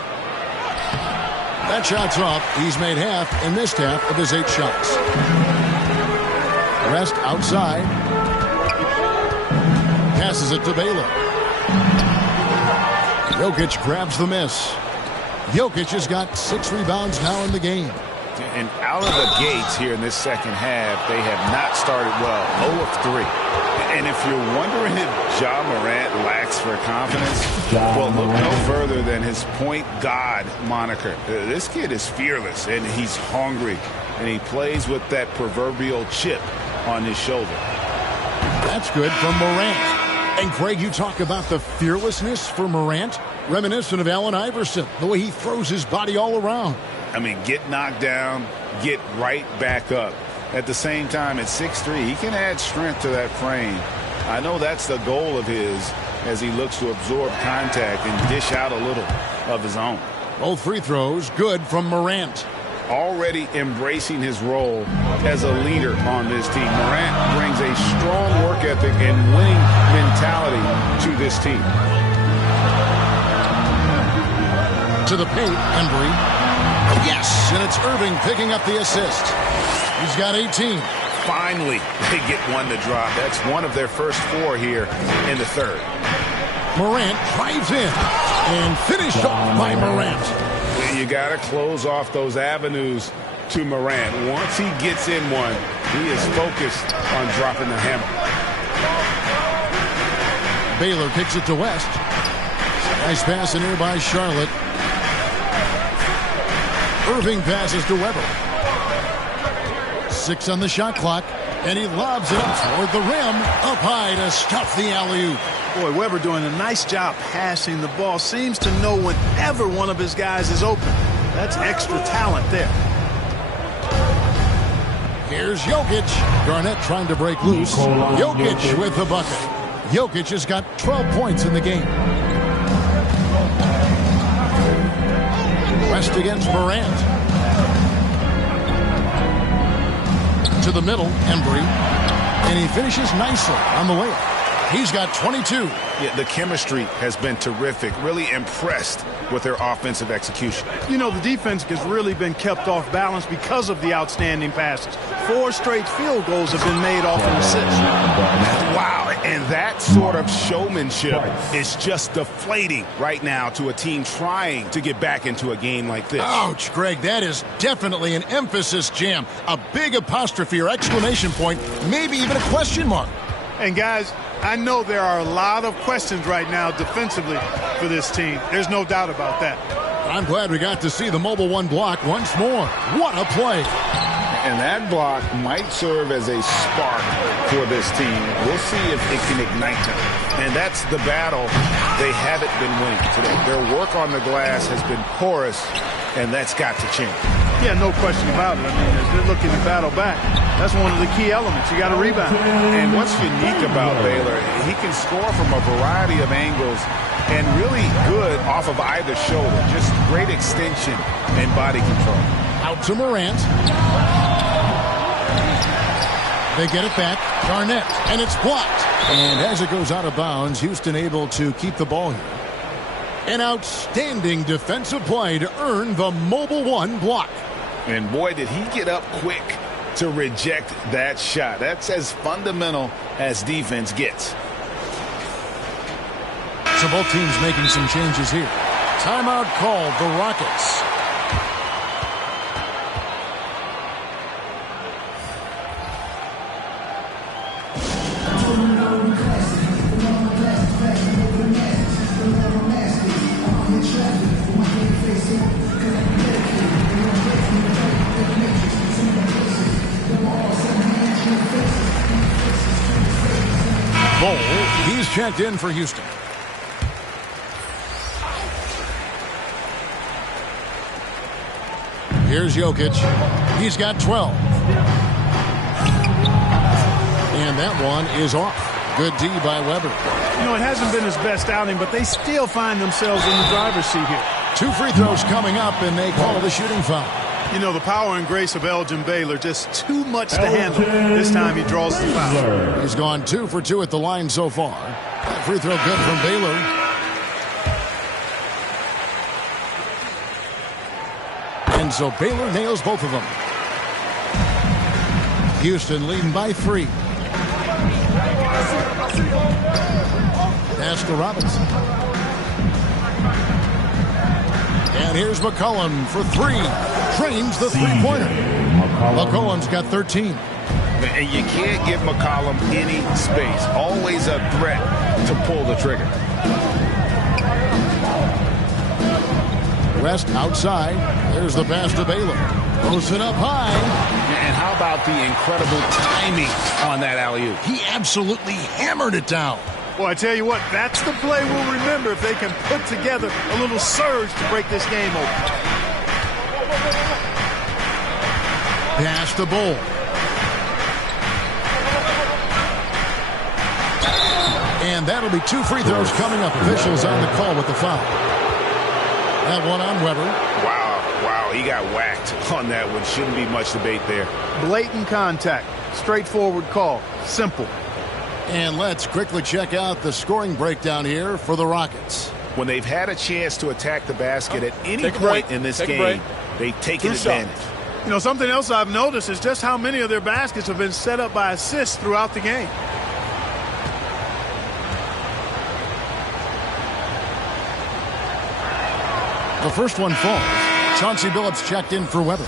That shot's off. He's made half and missed half of his 8 shots. Rest outside. Passes it to Baylor. Jokic grabs the miss. Jokic has got 6 rebounds now in the game. And out of the gates here in this second half, they have not started well. 0 of 3. And if you're wondering if Ja Morant lacks for confidence, well, look no further than his point god moniker. This kid is fearless, and he's hungry, and he plays with that proverbial chip on his shoulder. That's good from Morant. And, Craig, you talk about the fearlessness for Morant, reminiscent of Allen Iverson, the way he throws his body all around. I mean, get knocked down, get right back up. At the same time, at 6'3", he can add strength to that frame. I know that's the goal of his as he looks to absorb contact and dish out a little of his own. Both free throws good from Morant. Already embracing his role as a leader on this team. Morant brings a strong work ethic and winning mentality to this team. To the paint, Embry. Yes, and it's Irving picking up the assist. He's got 18. Finally, they get one to drop. That's one of their first 4 here in the third. Morant drives in and finished off by Morant. You got to close off those avenues to Morant. Once he gets in one, he is focused on dropping the hammer. Baylor kicks it to West. Nice pass in here by Charlotte. Irving passes to Weber. 6 on the shot clock, and he lobs it up toward the rim, up high to stuff the alley-oop. Boy, Weber doing a nice job passing the ball. Seems to know whenever one of his guys is open. That's extra talent there. Here's Jokic. Garnett trying to break loose. Jokic with the bucket. Jokic has got 12 points in the game. Rest against Morant. To the middle, Embry. And he finishes nicely on the layup. He's got 22. Yeah, the chemistry has been terrific. Really impressed with their offensive execution. You know, the defense has really been kept off balance because of the outstanding passes. 4 straight field goals have been made off an assist. Wow, and that sort of showmanship is just deflating right now to a team trying to get back into a game like this. Ouch, Greg, that is definitely an emphasis jam. A big apostrophe or exclamation point, maybe even a question mark. And guys, I know there are a lot of questions right now defensively for this team. There's no doubt about that. I'm glad we got to see the mobile one block once more. What a play. And that block might serve as a spark for this team. We'll see if it can ignite them. And that's the battle they haven't been winning today. Their work on the glass has been porous, and that's got to change. Yeah, no question about it. I mean, as they're looking to battle back, that's one of the key elements. You got to rebound. And what's unique about Baylor, he can score from a variety of angles and really good off of either shoulder. Just great extension and body control. Out to Morant. They get it back. Garnett. And it's blocked. And as it goes out of bounds, Houston able to keep the ball here. An outstanding defensive play to earn the mobile one block. And boy, did he get up quick to reject that shot. That's as fundamental as defense gets. So both teams making some changes here. Timeout called, the Rockets. Bol, he's checked in for Houston. Here's Jokic. He's got 12. And that one is off. Good D by Weber. You know, it hasn't been his best outing, but they still find themselves in the driver's seat here. 2 free throws coming up, and they call the shooting foul. You know, the power and grace of Elgin Baylor, just too much to handle. This time he draws the foul. He's gone 2 for 2 at the line so far. That free throw good from Baylor. And so Baylor nails both of them. Houston leading by 3. Pass to Robinson. And here's McCollum for 3. Trains the three-pointer. McCollum's got 13. And you can't give McCollum any space. Always a threat to pull the trigger. West outside. There's the pass to Baylor. Throws it up high. And how about the incredible timing on that alley-oop? He absolutely hammered it down. Well, I tell you what, that's the play we'll remember if they can put together a little surge to break this game open. Pass to Bol. And that'll be 2 free throws coming up. Officials on the call with the foul. That one on Weber. Wow, he got whacked on that one. Shouldn't be much debate there. Blatant contact. Straightforward call. Simple. And let's quickly check out the scoring breakdown here for the Rockets. When they've had a chance to attack the basket at any point in this game, they've taken advantage. You know, something else I've noticed is just how many of their baskets have been set up by assists throughout the game. The first one falls. Chauncey Billups checked in for Weber.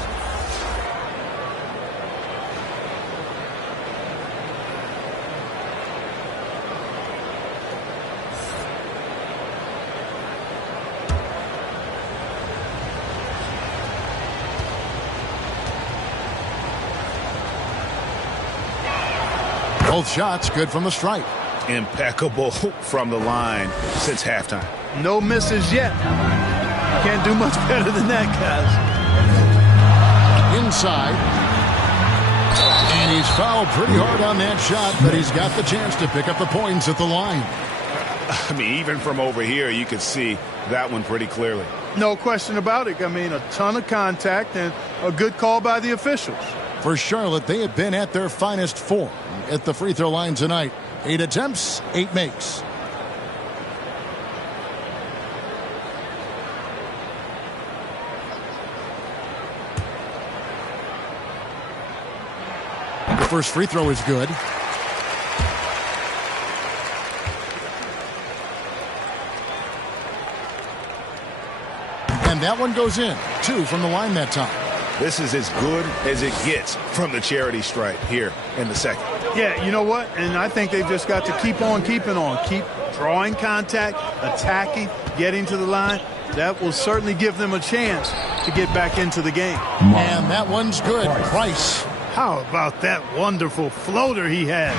Both shots good from the stripe. Impeccable from the line since halftime. No misses yet. Can't do much better than that, guys. Inside. And he's fouled pretty hard on that shot, but he's got the chance to pick up the points at the line. I mean, even from over here, you could see that one pretty clearly. No question about it. I mean, a ton of contact and a good call by the officials. For Charlotte, they have been at their finest form at the free throw line tonight. 8 attempts, 8 makes. The first free throw is good. And that one goes in. 2 from the line that time. This is as good as it gets from the charity stripe here in the second. Yeah, you know what? And I think they've just got to keep on keeping on. Keep drawing contact, attacking, getting to the line. That will certainly give them a chance to get back into the game. And that one's good. Price. How about that wonderful floater he has,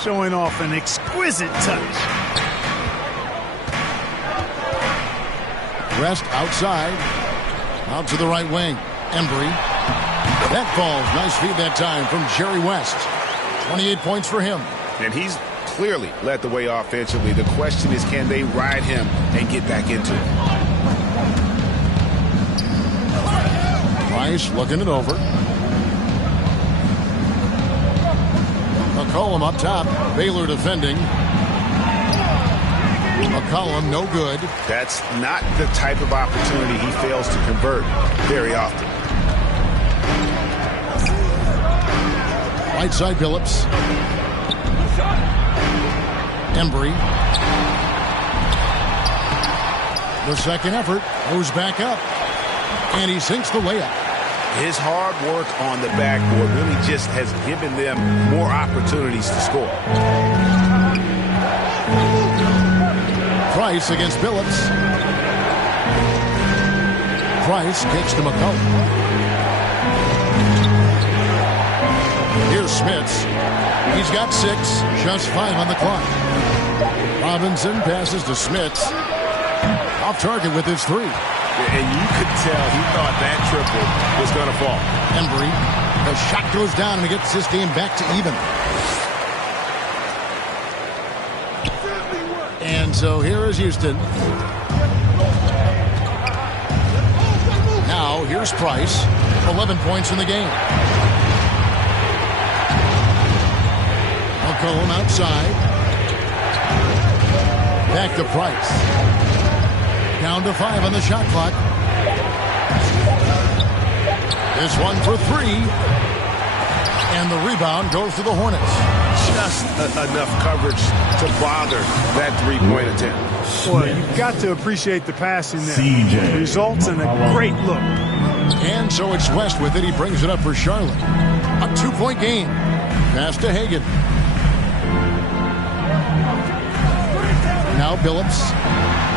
showing off an exquisite touch. Rest outside. Out to the right wing. Embry. That falls. Nice feed that time from Jerry West. 28 points for him. And he's clearly led the way offensively. The question is, can they ride him and get back into it? Price looking it over. McCollum up top. Baylor defending. McCollum no good. That's not the type of opportunity he fails to convert very often. Right side Phillips. Embry. The second effort goes back up. And he sinks the layup. His hard work on the backboard really just has given them more opportunities to score. Price against Phillips. Price kicks to McCollum. Here's Smits. He's got 6, just 5 on the clock. Robinson passes to Smits. Off target with his 3. And you could tell he thought that triple was going to fall. Embry. The shot goes down and he gets this game back to even. And so here is Houston. Now here's Price. 11 points in the game. McCollum outside. Back to Price. Down to 5 on the shot clock. This one for 3. And the rebound goes to the Hornets. Just enough coverage to bother that three-point attempt. Boy, you've got to appreciate the passing there. It results in a great look. And so it's West with it. He brings it up for Charlotte. A 2-point game. Pass to Hagan. Now Phillips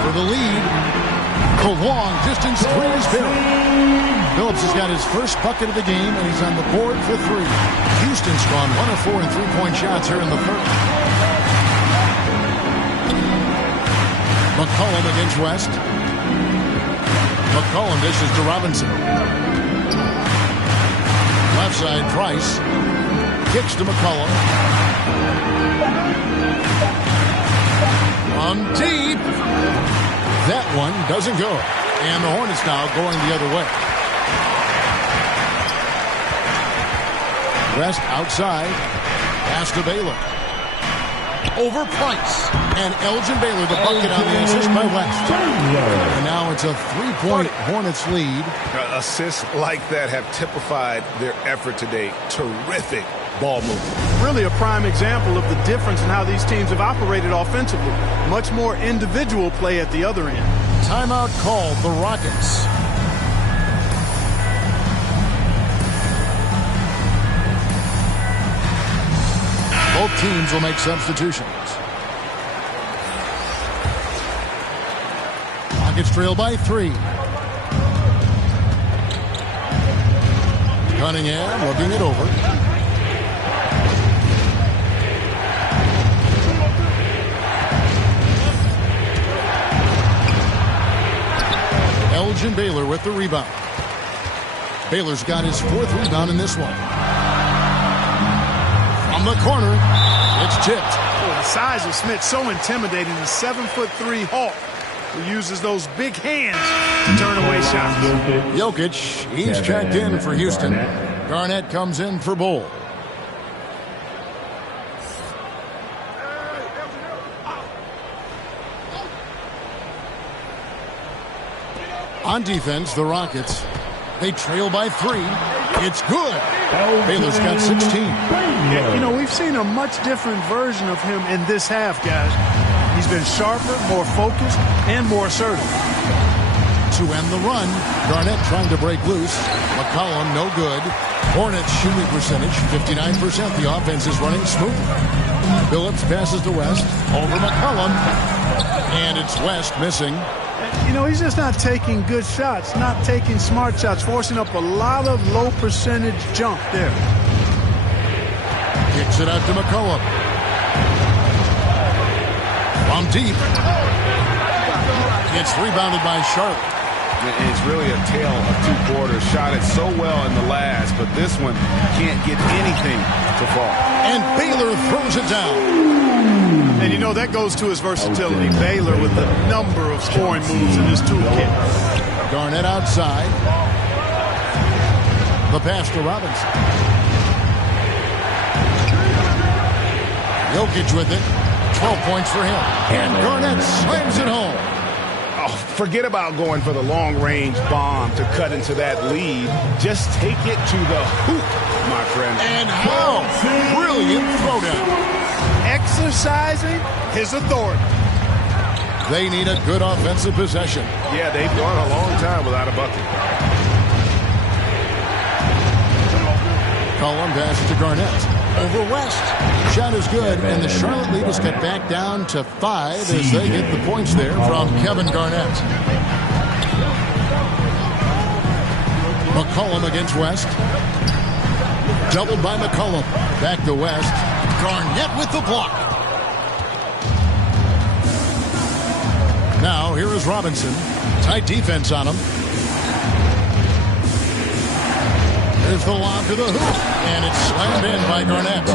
for the lead. The long distance 3 is buried. Phillips has got his first bucket of the game, and he's on the board for 3. Houston's gone 1 of 4 in 3-point shots here in the third. McCollum against West. McCollum dishes to Robinson. Left side, Price. Kicks to McCollum. On deep. That one doesn't go. And the Hornets now going the other way. West outside. Pass to Baylor. Over Price. And Elgin Baylor, the bucket on the assist by West. And now it's a 3-point Hornets lead. Assists like that have typified their effort today. Terrific ball movement. Really a prime example of the difference in how these teams have operated offensively. Much more individual play at the other end. Timeout called the Rockets. Both teams will make substitutions. Rockets trail by 3. Cunningham looking it over. Elgin Baylor with the rebound. Baylor's got his 4th rebound in this one. From the corner, it's tipped. Oh, the size of Smith so intimidating. The 7'3" Hawk He uses those big hands to turn away shots. Jokic, he's checked in for Houston. Garnett comes in for Bull. On defense, the Rockets, they trail by 3. It's good. Baylor's got 16. Yeah, you know, we've seen a much different version of him in this half, guys. He's been sharper, more focused, and more assertive. To end the run, Garnett trying to break loose. McCollum, no good. Hornets shooting percentage, 59%. The offense is running smoothly. Phillips passes to West. Over McCollum. And it's West missing. You know, he's just not taking good shots, not taking smart shots, forcing up a lot of low percentage jump there. Kicks it out to McCollum. From deep. It's rebounded by Charlotte. It's really a tale of 2 quarters. Shot it so well in the last, but this one can't get anything to fall. And Baylor throws it down. And you know, that goes to his versatility. Baylor with a number of scoring moves in his toolkit. Garnett outside. The pass to Robinson. Jokic with it. 12 points for him. And Garnett slams it home. Oh, forget about going for the long-range bomb to cut into that lead. Just take it to the hoop, my friend. And how brilliant throwdown. Exercising his authority. They need a good offensive possession. Yeah, they've gone a long time without a bucket. Column pass to Garnett. Over West. Shot is good, and the Charlotte lead is cut back down to 5 as they get the points there from Kevin Garnett. McCollum against West. Doubled by McCollum. Back to West. Garnett with the block. Now, here is Robinson. Tight defense on him. There's the lob to the hoop, and it's slammed in by Garnett.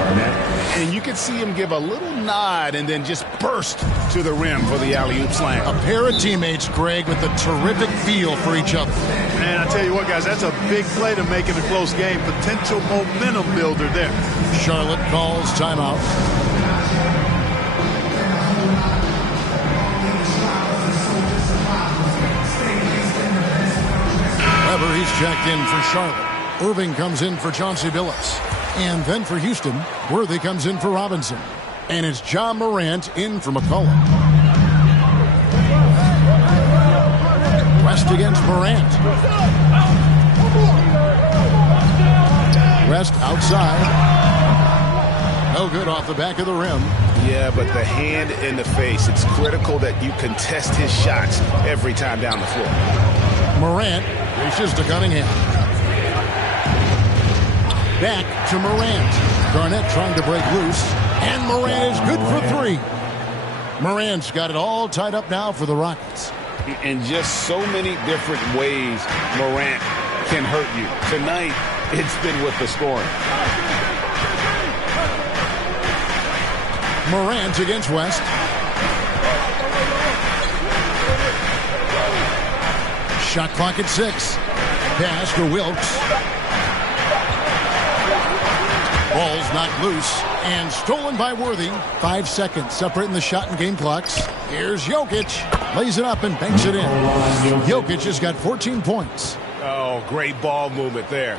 And you can see him give a little nod and then just burst to the rim for the alley-oop slam. A pair of teammates, Greg, with a terrific feel for each other. And I tell you what, guys, that's a big play to make in a close game. Potential momentum builder there. Charlotte calls timeout. Weber, he's checked in for Charlotte. Irving comes in for Chauncey Billups. And then for Houston, Worthy comes in for Robinson. And it's John Morant in for McCollum. West against Morant. West outside. No good off the back of the rim. Yeah, but the hand in the face, it's critical that you contest his shots every time down the floor. Morant reaches to Cunningham. Back to Morant. Garnett trying to break loose. And Morant is good for 3. Morant's got it all tied up now for the Rockets. In just so many different ways, Morant can hurt you. Tonight, it's been with the scoring. Morant against West. Shot clock at 6. Pass to Wilkes. Ball's knocked loose and stolen by Worthy. 5 seconds separating the shot and game clocks. Here's Jokic. Lays it up and banks it in. Jokic has got 14 points. Oh, great ball movement there.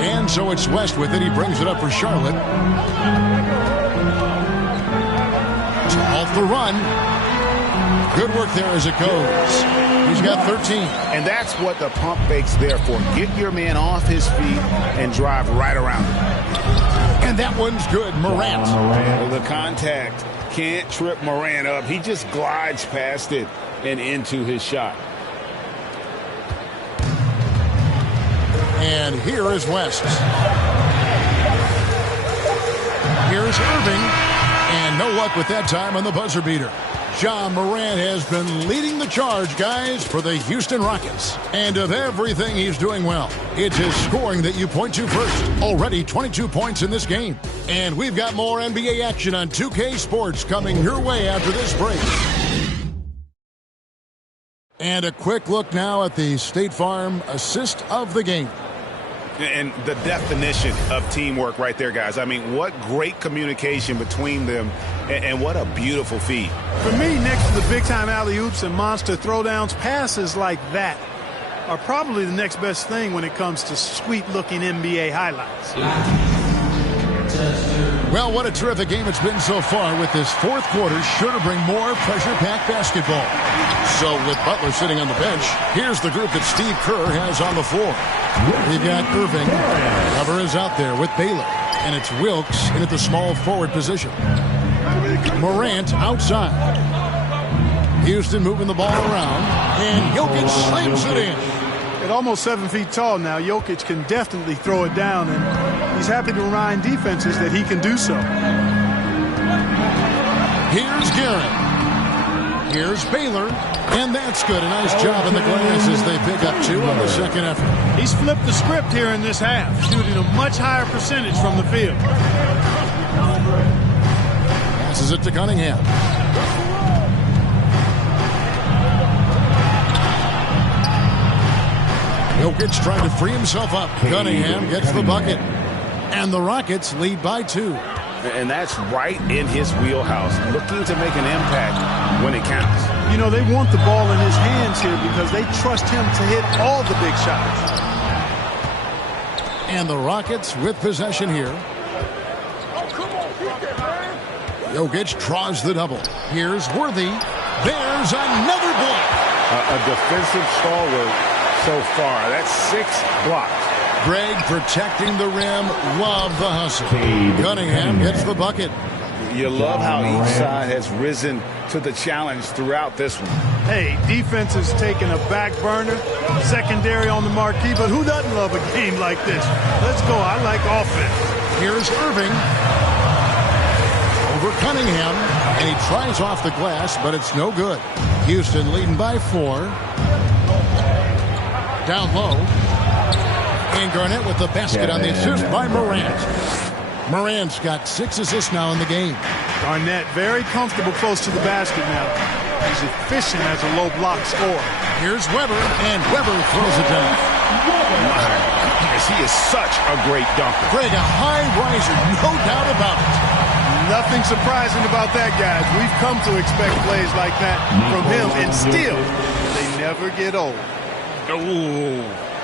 And so it's West with it. He brings it up for Charlotte. To halt the run. Good work there as it goes. He's got 13. And that's what the pump fake's there for. Get your man off his feet and drive right around him. And that one's good. Morant. The contact can't trip Morant up. He just glides past it and into his shot. And here is West. Here's Irving. And no luck with that time on the buzzer beater. Ja Morant has been leading the charge, guys, for the Houston Rockets. And of everything he's doing well, it's his scoring that you point to first. Already 22 points in this game. And we've got more NBA action on 2K Sports coming your way after this break. And a quick look now at the State Farm assist of the game. And the definition of teamwork right there, guys. I mean, what great communication between them, and what a beautiful feed. For me, next to the big-time alley-oops and monster throwdowns, passes like that are probably the next best thing when it comes to sweet-looking NBA highlights. Well, what a terrific game it's been so far, with this fourth quarter sure to bring more pressure-packed basketball. So with Butler sitting on the bench, here's the group that Steve Kerr has on the floor. We've got Irving. Cover is out there with Baylor. And it's Wilkes in at the small forward position. Morant outside. Houston moving the ball around. And Jokic slams it in. At almost 7 feet tall now, Jokic can definitely throw it down, and he's happy to remind defenses that he can do so. Here's Garrett. Here's Baylor. And that's good. A nice job in the glass as they pick up 2 on the second effort. He's flipped the script here in this half, shooting a much higher percentage from the field. Passes it to Cunningham. Jokic trying to free himself up. Cunningham gets the bucket. And the Rockets lead by 2. And that's right in his wheelhouse, looking to make an impact when it counts. You know, they want the ball in his hands here because they trust him to hit all the big shots. And the Rockets with possession here. Jokic draws the double. Here's Worthy. There's another block. A defensive stalwart so far. That's 6 blocks. Greg protecting the rim. Love the hustle. Cunningham gets the bucket. You love how each side has risen to the challenge throughout this one. Hey, defense is taking a back burner, secondary on the marquee, but who doesn't love a game like this? Let's go. I like offense. Here's Irving. Over Cunningham, and he tries off the glass, but it's no good. Houston leading by 4. Down low. And Garnett with the basket on the assist by Morant. Morant's got 6 assists now in the game. Garnett very comfortable close to the basket now. He's efficient as a low block scorer. Here's Weber, and Weber throws it down. Yes, he is such a great dunker. Greg, a high riser, no doubt about it. Nothing surprising about that, guys. We've come to expect plays like that from him, and still, they never get old.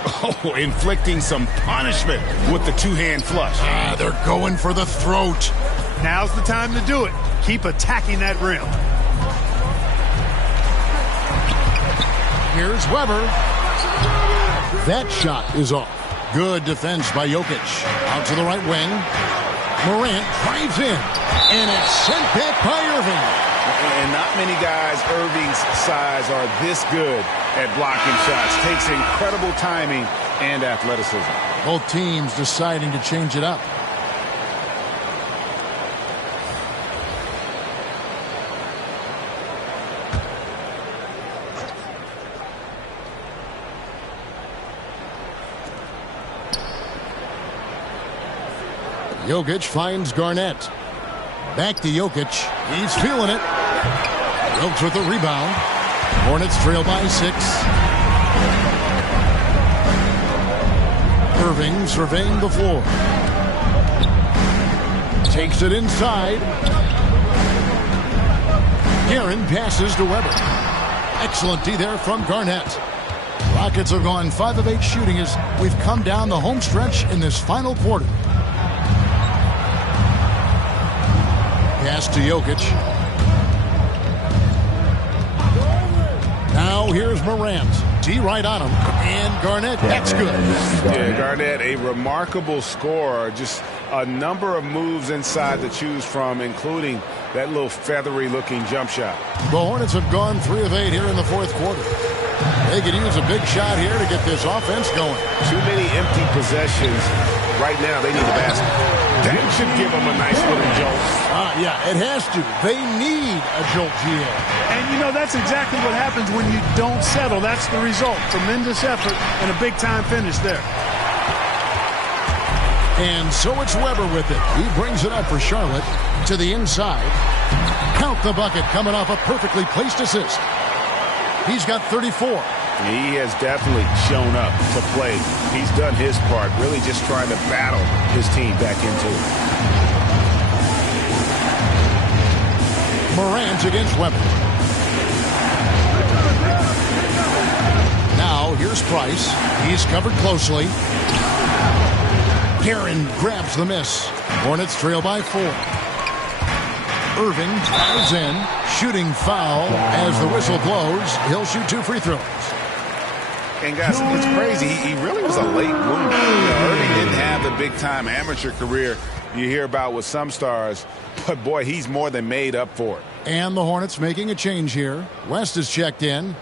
Oh, inflicting some punishment with the 2-hand flush. They're going for the throat. Now's the time to do it. Keep attacking that rim. Here's Weber. That shot is off. Good defense by Jokic. Out to the right wing. Morant drives in. And it's sent back by Irving. And not many guys Irving's size are this good at blocking shots. Takes incredible timing and athleticism. Both teams deciding to change it up. Jokic finds Garnett. Back to Jokic. He's feeling it. Wilkes with the rebound. Hornets trail by 6. Irving surveying the floor. Takes it inside. Guerin passes to Weber. Excellent D there from Garnett. Rockets have gone 5 of 8 shooting as we've come down the home stretch in this final quarter. Pass to Jokic. Now here's Morant. D right on him. And Garnett, that's good. Yeah, Garnett, a remarkable scorer. Just a number of moves inside to choose from, including that little feathery-looking jump shot. The Hornets have gone 3 of 8 here in the fourth quarter. They could use a big shot here to get this offense going. Too many empty possessions. Right now, they need a basket. That should give them a nice little jolt. Yeah, it has to. They need a jolt, GA. And, you know, that's exactly what happens when you don't settle. That's the result. Tremendous effort and a big-time finish there. And so it's Weber with it. He brings it up for Charlotte to the inside. Count the bucket coming off a perfectly placed assist. He's got 34. He has definitely shown up to play. He's done his part, really just trying to battle his team back into it. Morant against Weber. Now here's Price. He's covered closely. Heron grabs the miss. Hornets trail by 4. Irving dives in. Shooting foul as the whistle blows. He'll shoot 2 free throws. And guys, it's crazy. He really was a late bloomer. Irving didn't have the big-time amateur career you hear about with some stars, but boy, he's more than made up for it. And the Hornets making a change here. West is checked in.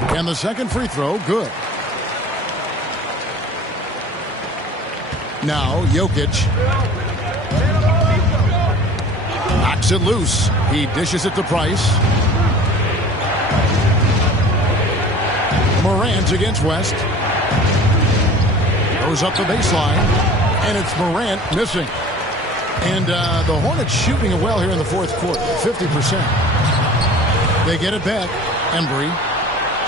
And the second free throw, good. Now Jokic knocks it loose. He dishes it to Price. Morant against West. Goes up the baseline. And it's Morant missing. And the Hornets shooting it well here in the fourth quarter. 50%. They get it back. Embry.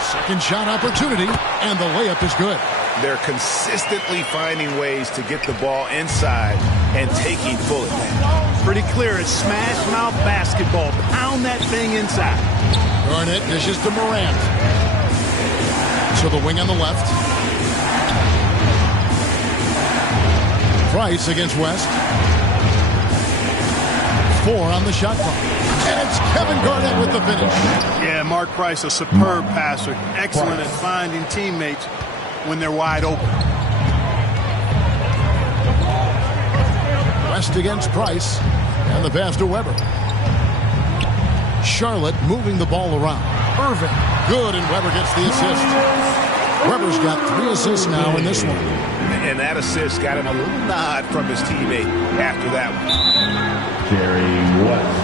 Second shot opportunity. And the layup is good. They're consistently finding ways to get the ball inside and taking full advantage. Pretty clear. It's smash mouth basketball. Pound that thing inside. Garnett dishes to Morant. So the wing on the left. Price against West. 4 on the shot clock. And it's Kevin Garnett with the finish. Yeah, Mark Price, a superb passer. Excellent at finding teammates when they're wide open. West against Price. And the pass to Weber. Charlotte moving the ball around. Irving. Good, and Weber gets the assist. Weber's got 3 assists now in this one. And that assist got him a little nod from his teammate after that one. Jerry West.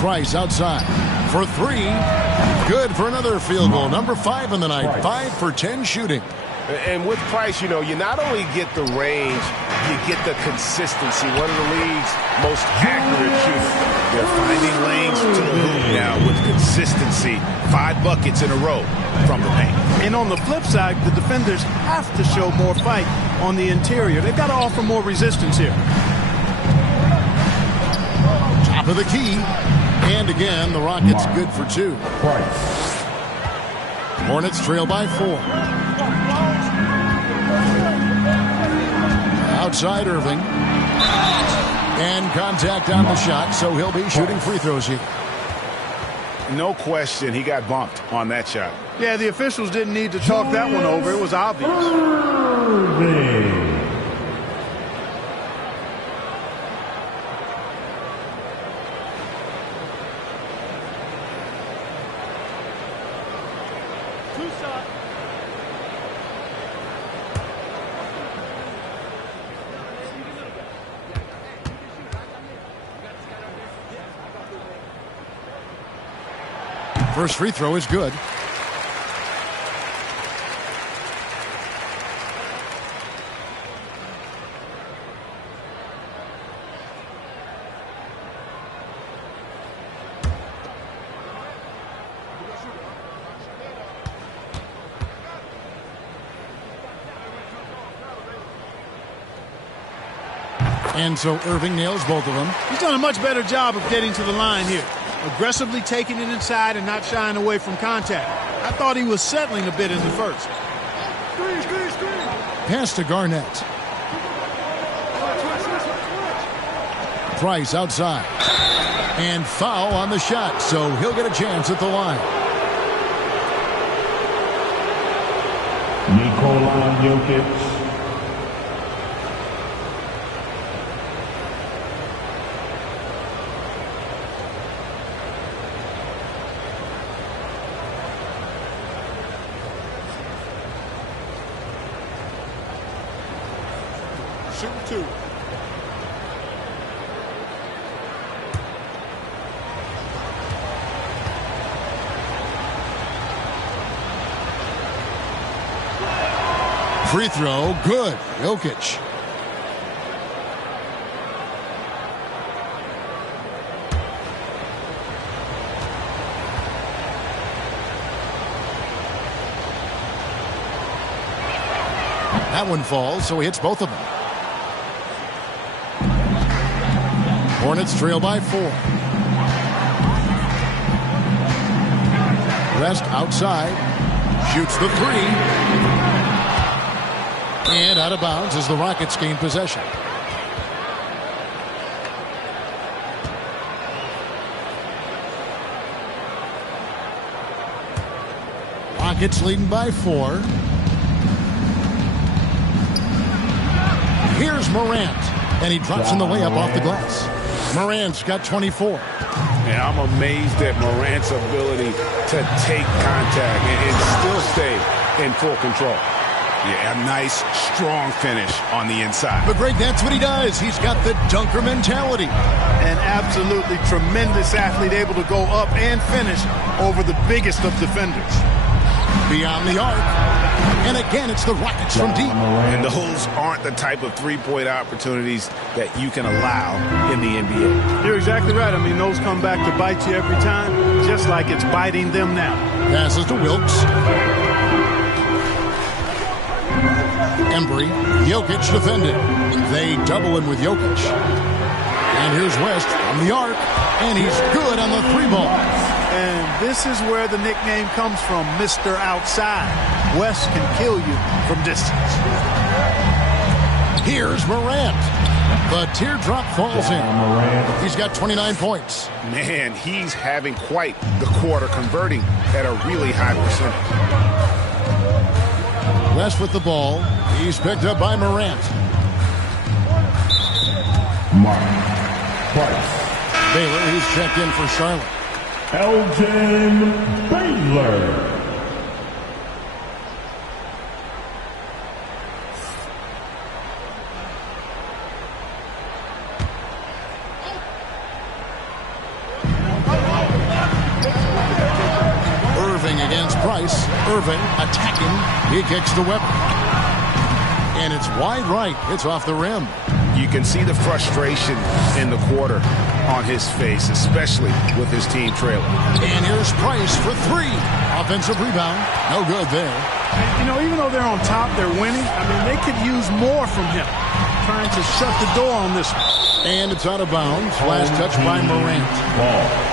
Price outside for 3. Good for another field goal. Number 5 in the night. 5 for 10 shooting. And with Price, you know, you not only get the range, you get the consistency. One of the league's most accurate shooters. They're finding lanes to the hoop now with consistency. 5 buckets in a row from the paint. And on the flip side, the defenders have to show more fight on the interior. They've got to offer more resistance here. Top of the key. And again, the Rockets good for 2. Hornets trail by 4. Outside Irving. And contact on the shot, so he'll be shooting free throws here. No question, he got bumped on that shot. Yeah, the officials didn't need to talk that one over. It was obvious. Irving. First free throw is good. And so Irving nails both of them. He's done a much better job of getting to the line here. Aggressively taking it inside and not shying away from contact. I thought he was settling a bit in the first. Pass to Garnett. Price outside. And foul on the shot, so he'll get a chance at the line. Nikola Jokic. Shoot two. Free throw, good. Jokic. That one falls, so he hits both of them. Hornets trail by 4. West outside. Shoots the 3. And out of bounds as the Rockets gain possession. Rockets leading by 4. Here's Morant. And he drops in the layup off the glass. Morant's got 24. And I'm amazed at Morant's ability to take contact and still stay in full control. Yeah, a nice, strong finish on the inside. But, Greg, that's what he does. He's got the dunker mentality. An absolutely tremendous athlete, able to go up and finish over the biggest of defenders. Beyond the arc. And again, it's the Rockets from deep. And those aren't the type of three-point opportunities that you can allow in the NBA. You're exactly right. I mean, those come back to bite you every time, just like it's biting them now. Passes to Wilkes. Embry. Jokic defended. They double him with Jokic. And here's West from the arc. And he's good on the 3-ball. And this is where the nickname comes from, Mr. Outside. West can kill you from distance. Here's Morant. The teardrop falls in. He's got 29 points. Man, he's having quite the quarter, converting at a really high percentage. West with the ball. He's picked up by Morant. Mark Price. Baylor, who's checked in for Charlotte. Elgin Baylor. Irving against Price. Irving attacking. He kicks to Weber. And it's wide right. It's off the rim. You can see the frustration in the quarter on his face, especially with his team trailing. And here's Price for 3. Offensive rebound. No good there. And, you know, even though they're on top, they're winning. I mean, they could use more from him. Trying to shut the door on this one. And it's out of bounds. Last touch by Morant. Ball.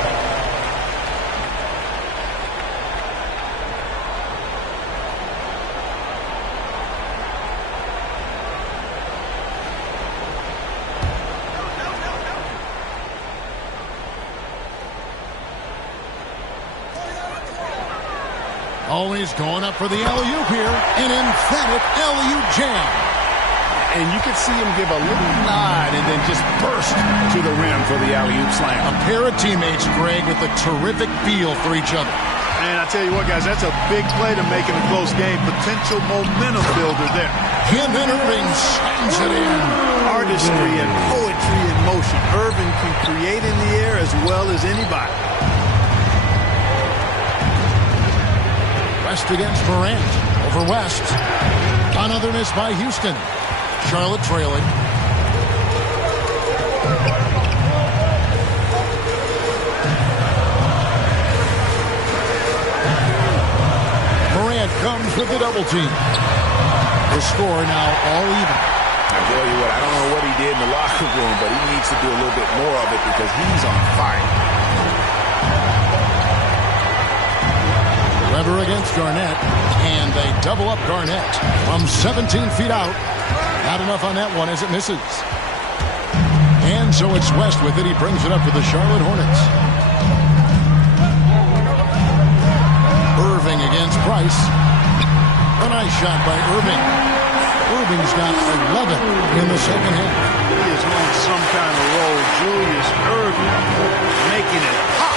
Always going up for the alley-oop here. An emphatic alley-oop jam. And you can see him give a little nod and then just burst to the rim for the alley-oop slam. A pair of teammates, Greg, with a terrific feel for each other. And I tell you what, guys, that's a big play to make in a close game. Potential momentum builder there. Him and Irving slams it in. Artistry and poetry in motion. Irving can create in the air as well as anybody. West against Morant. Over West. Another miss by Houston. Charlotte trailing. Morant comes with the double team. The score now all even. I tell you what, I don't know what he did in the locker room, but he needs to do a little bit more of it because he's on fire. Weber against Garnett, and they double up Garnett from 17 feet out. Not enough on that one as it misses. And And so it's West with it. He brings it up to the Charlotte Hornets. Irving against Price. A nice shot by Irving. Irving's got 11 in the second half. He is on some kind of roll. Julius Irving making it hot.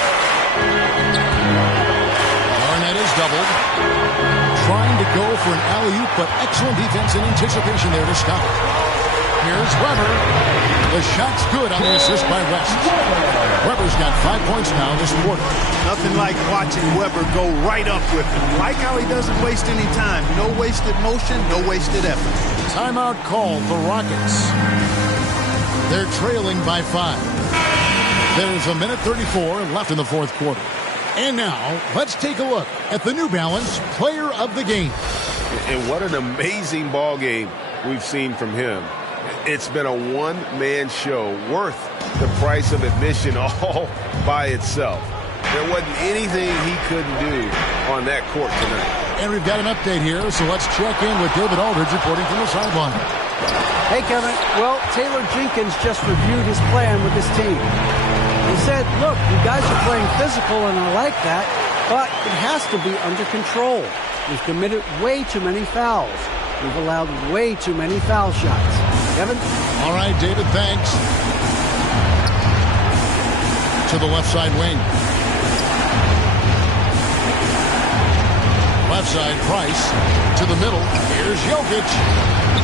Garnett is doubled. Trying to go for an alley-oop, but excellent defense and anticipation there to stop it. Here's Weber. The shot's good on the assist by West. Weber's got 5 points now this quarter. Nothing like watching Weber go right up with him. Like how he doesn't waste any time. No wasted motion, no wasted effort. Timeout called the Rockets. They're trailing by 5. There's a minute 34 left in the fourth quarter. And now, let's take a look at the New Balance Player of the Game. And what an amazing ball game we've seen from him. It's been a one-man show worth the price of admission all by itself. There wasn't anything he couldn't do on that court tonight. And we've got an update here, so let's check in with David Aldridge reporting from the sideline. Hey, Kevin. Well, Taylor Jenkins just reviewed his plan with his team. He said, look, you guys are playing physical, and I like that, but it has to be under control. We've committed way too many fouls. We've allowed way too many foul shots. Kevin? All right, David, thanks. To the left side wing. Left side, Price. To the middle. Here's Jokic.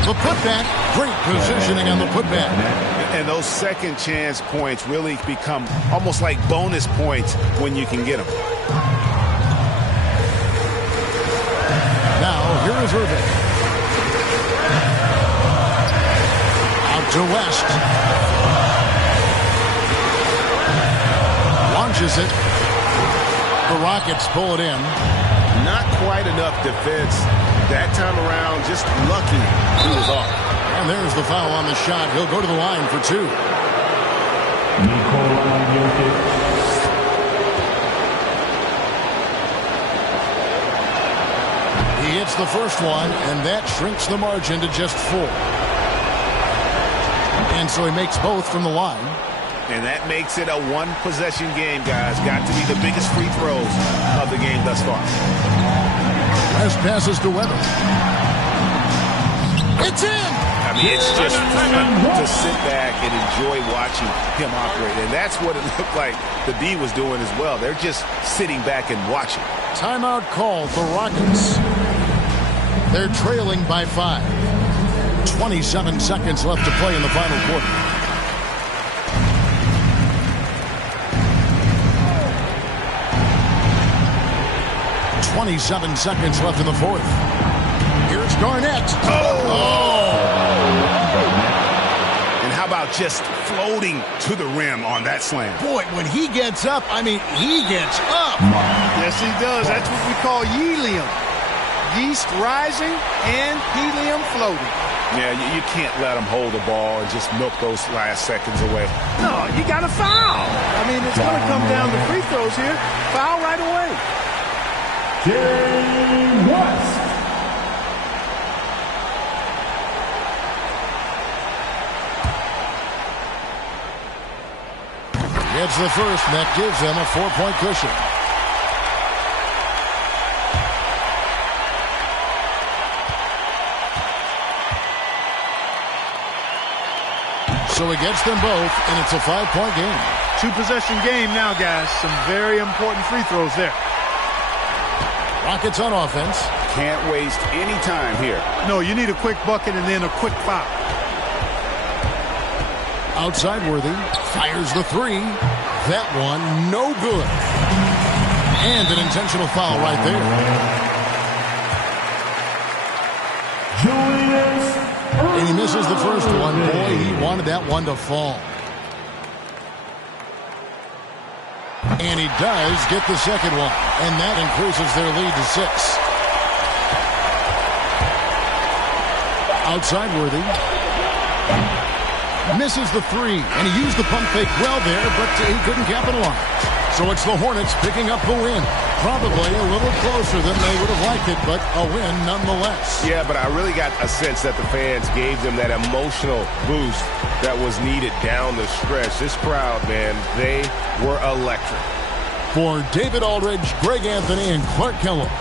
The putback. Great positioning on the putback. And those second chance points really become almost like bonus points when you can get them. Now, here is Irving. Out to West. Launches it. The Rockets pull it in. Not quite enough defense that time around. Just lucky he was off. And there's the foul on the shot. He'll go to the line for 2. He hits the first one, and that shrinks the margin to just 4. And so he makes both from the line. And that makes it a one-possession game, guys. Got to be the biggest free throws of the game thus far. West passes to Weber. It's in! I mean, it's just fun to sit back and enjoy watching him operate. And that's what it looked like the D was doing as well. They're just sitting back and watching. Timeout called the Rockets. They're trailing by 5. 27 seconds left to play in the final quarter. .27 seconds left in the fourth. Here's Garnett. And how about just floating to the rim on that slam? Boy, when he gets up, I mean, he gets up. Yes, he does. That's what we call helium. Yeast rising and helium floating. Yeah, you can't let him hold the ball and just milk those last seconds away. No, you got to foul. I mean, it's going to come down to free throws here. Foul right away. Jerry West. Gets the first, and that gives them a 4-point cushion. So he gets them both, and it's a 5-point game. 2-possession game now, guys. Some very important free throws there. Rockets on offense. Can't waste any time here. No, you need a quick bucket and then a quick foul. Outside Worthy. Fires the 3. That one, no good. And an intentional foul right there. And he misses the first one. Boy, he wanted that one to fall. And he does get the second one. And that increases their lead to 6. Outside Worthy. Misses the 3. And he used the pump fake well there, but he couldn't capitalize. So it's the Hornets picking up the win. Probably a little closer than they would have liked it, but a win nonetheless. Yeah, but I really got a sense that the fans gave them that emotional boost that was needed down the stretch. This crowd, man, they were electric. For David Aldridge, Greg Anthony, and Clark Kellogg,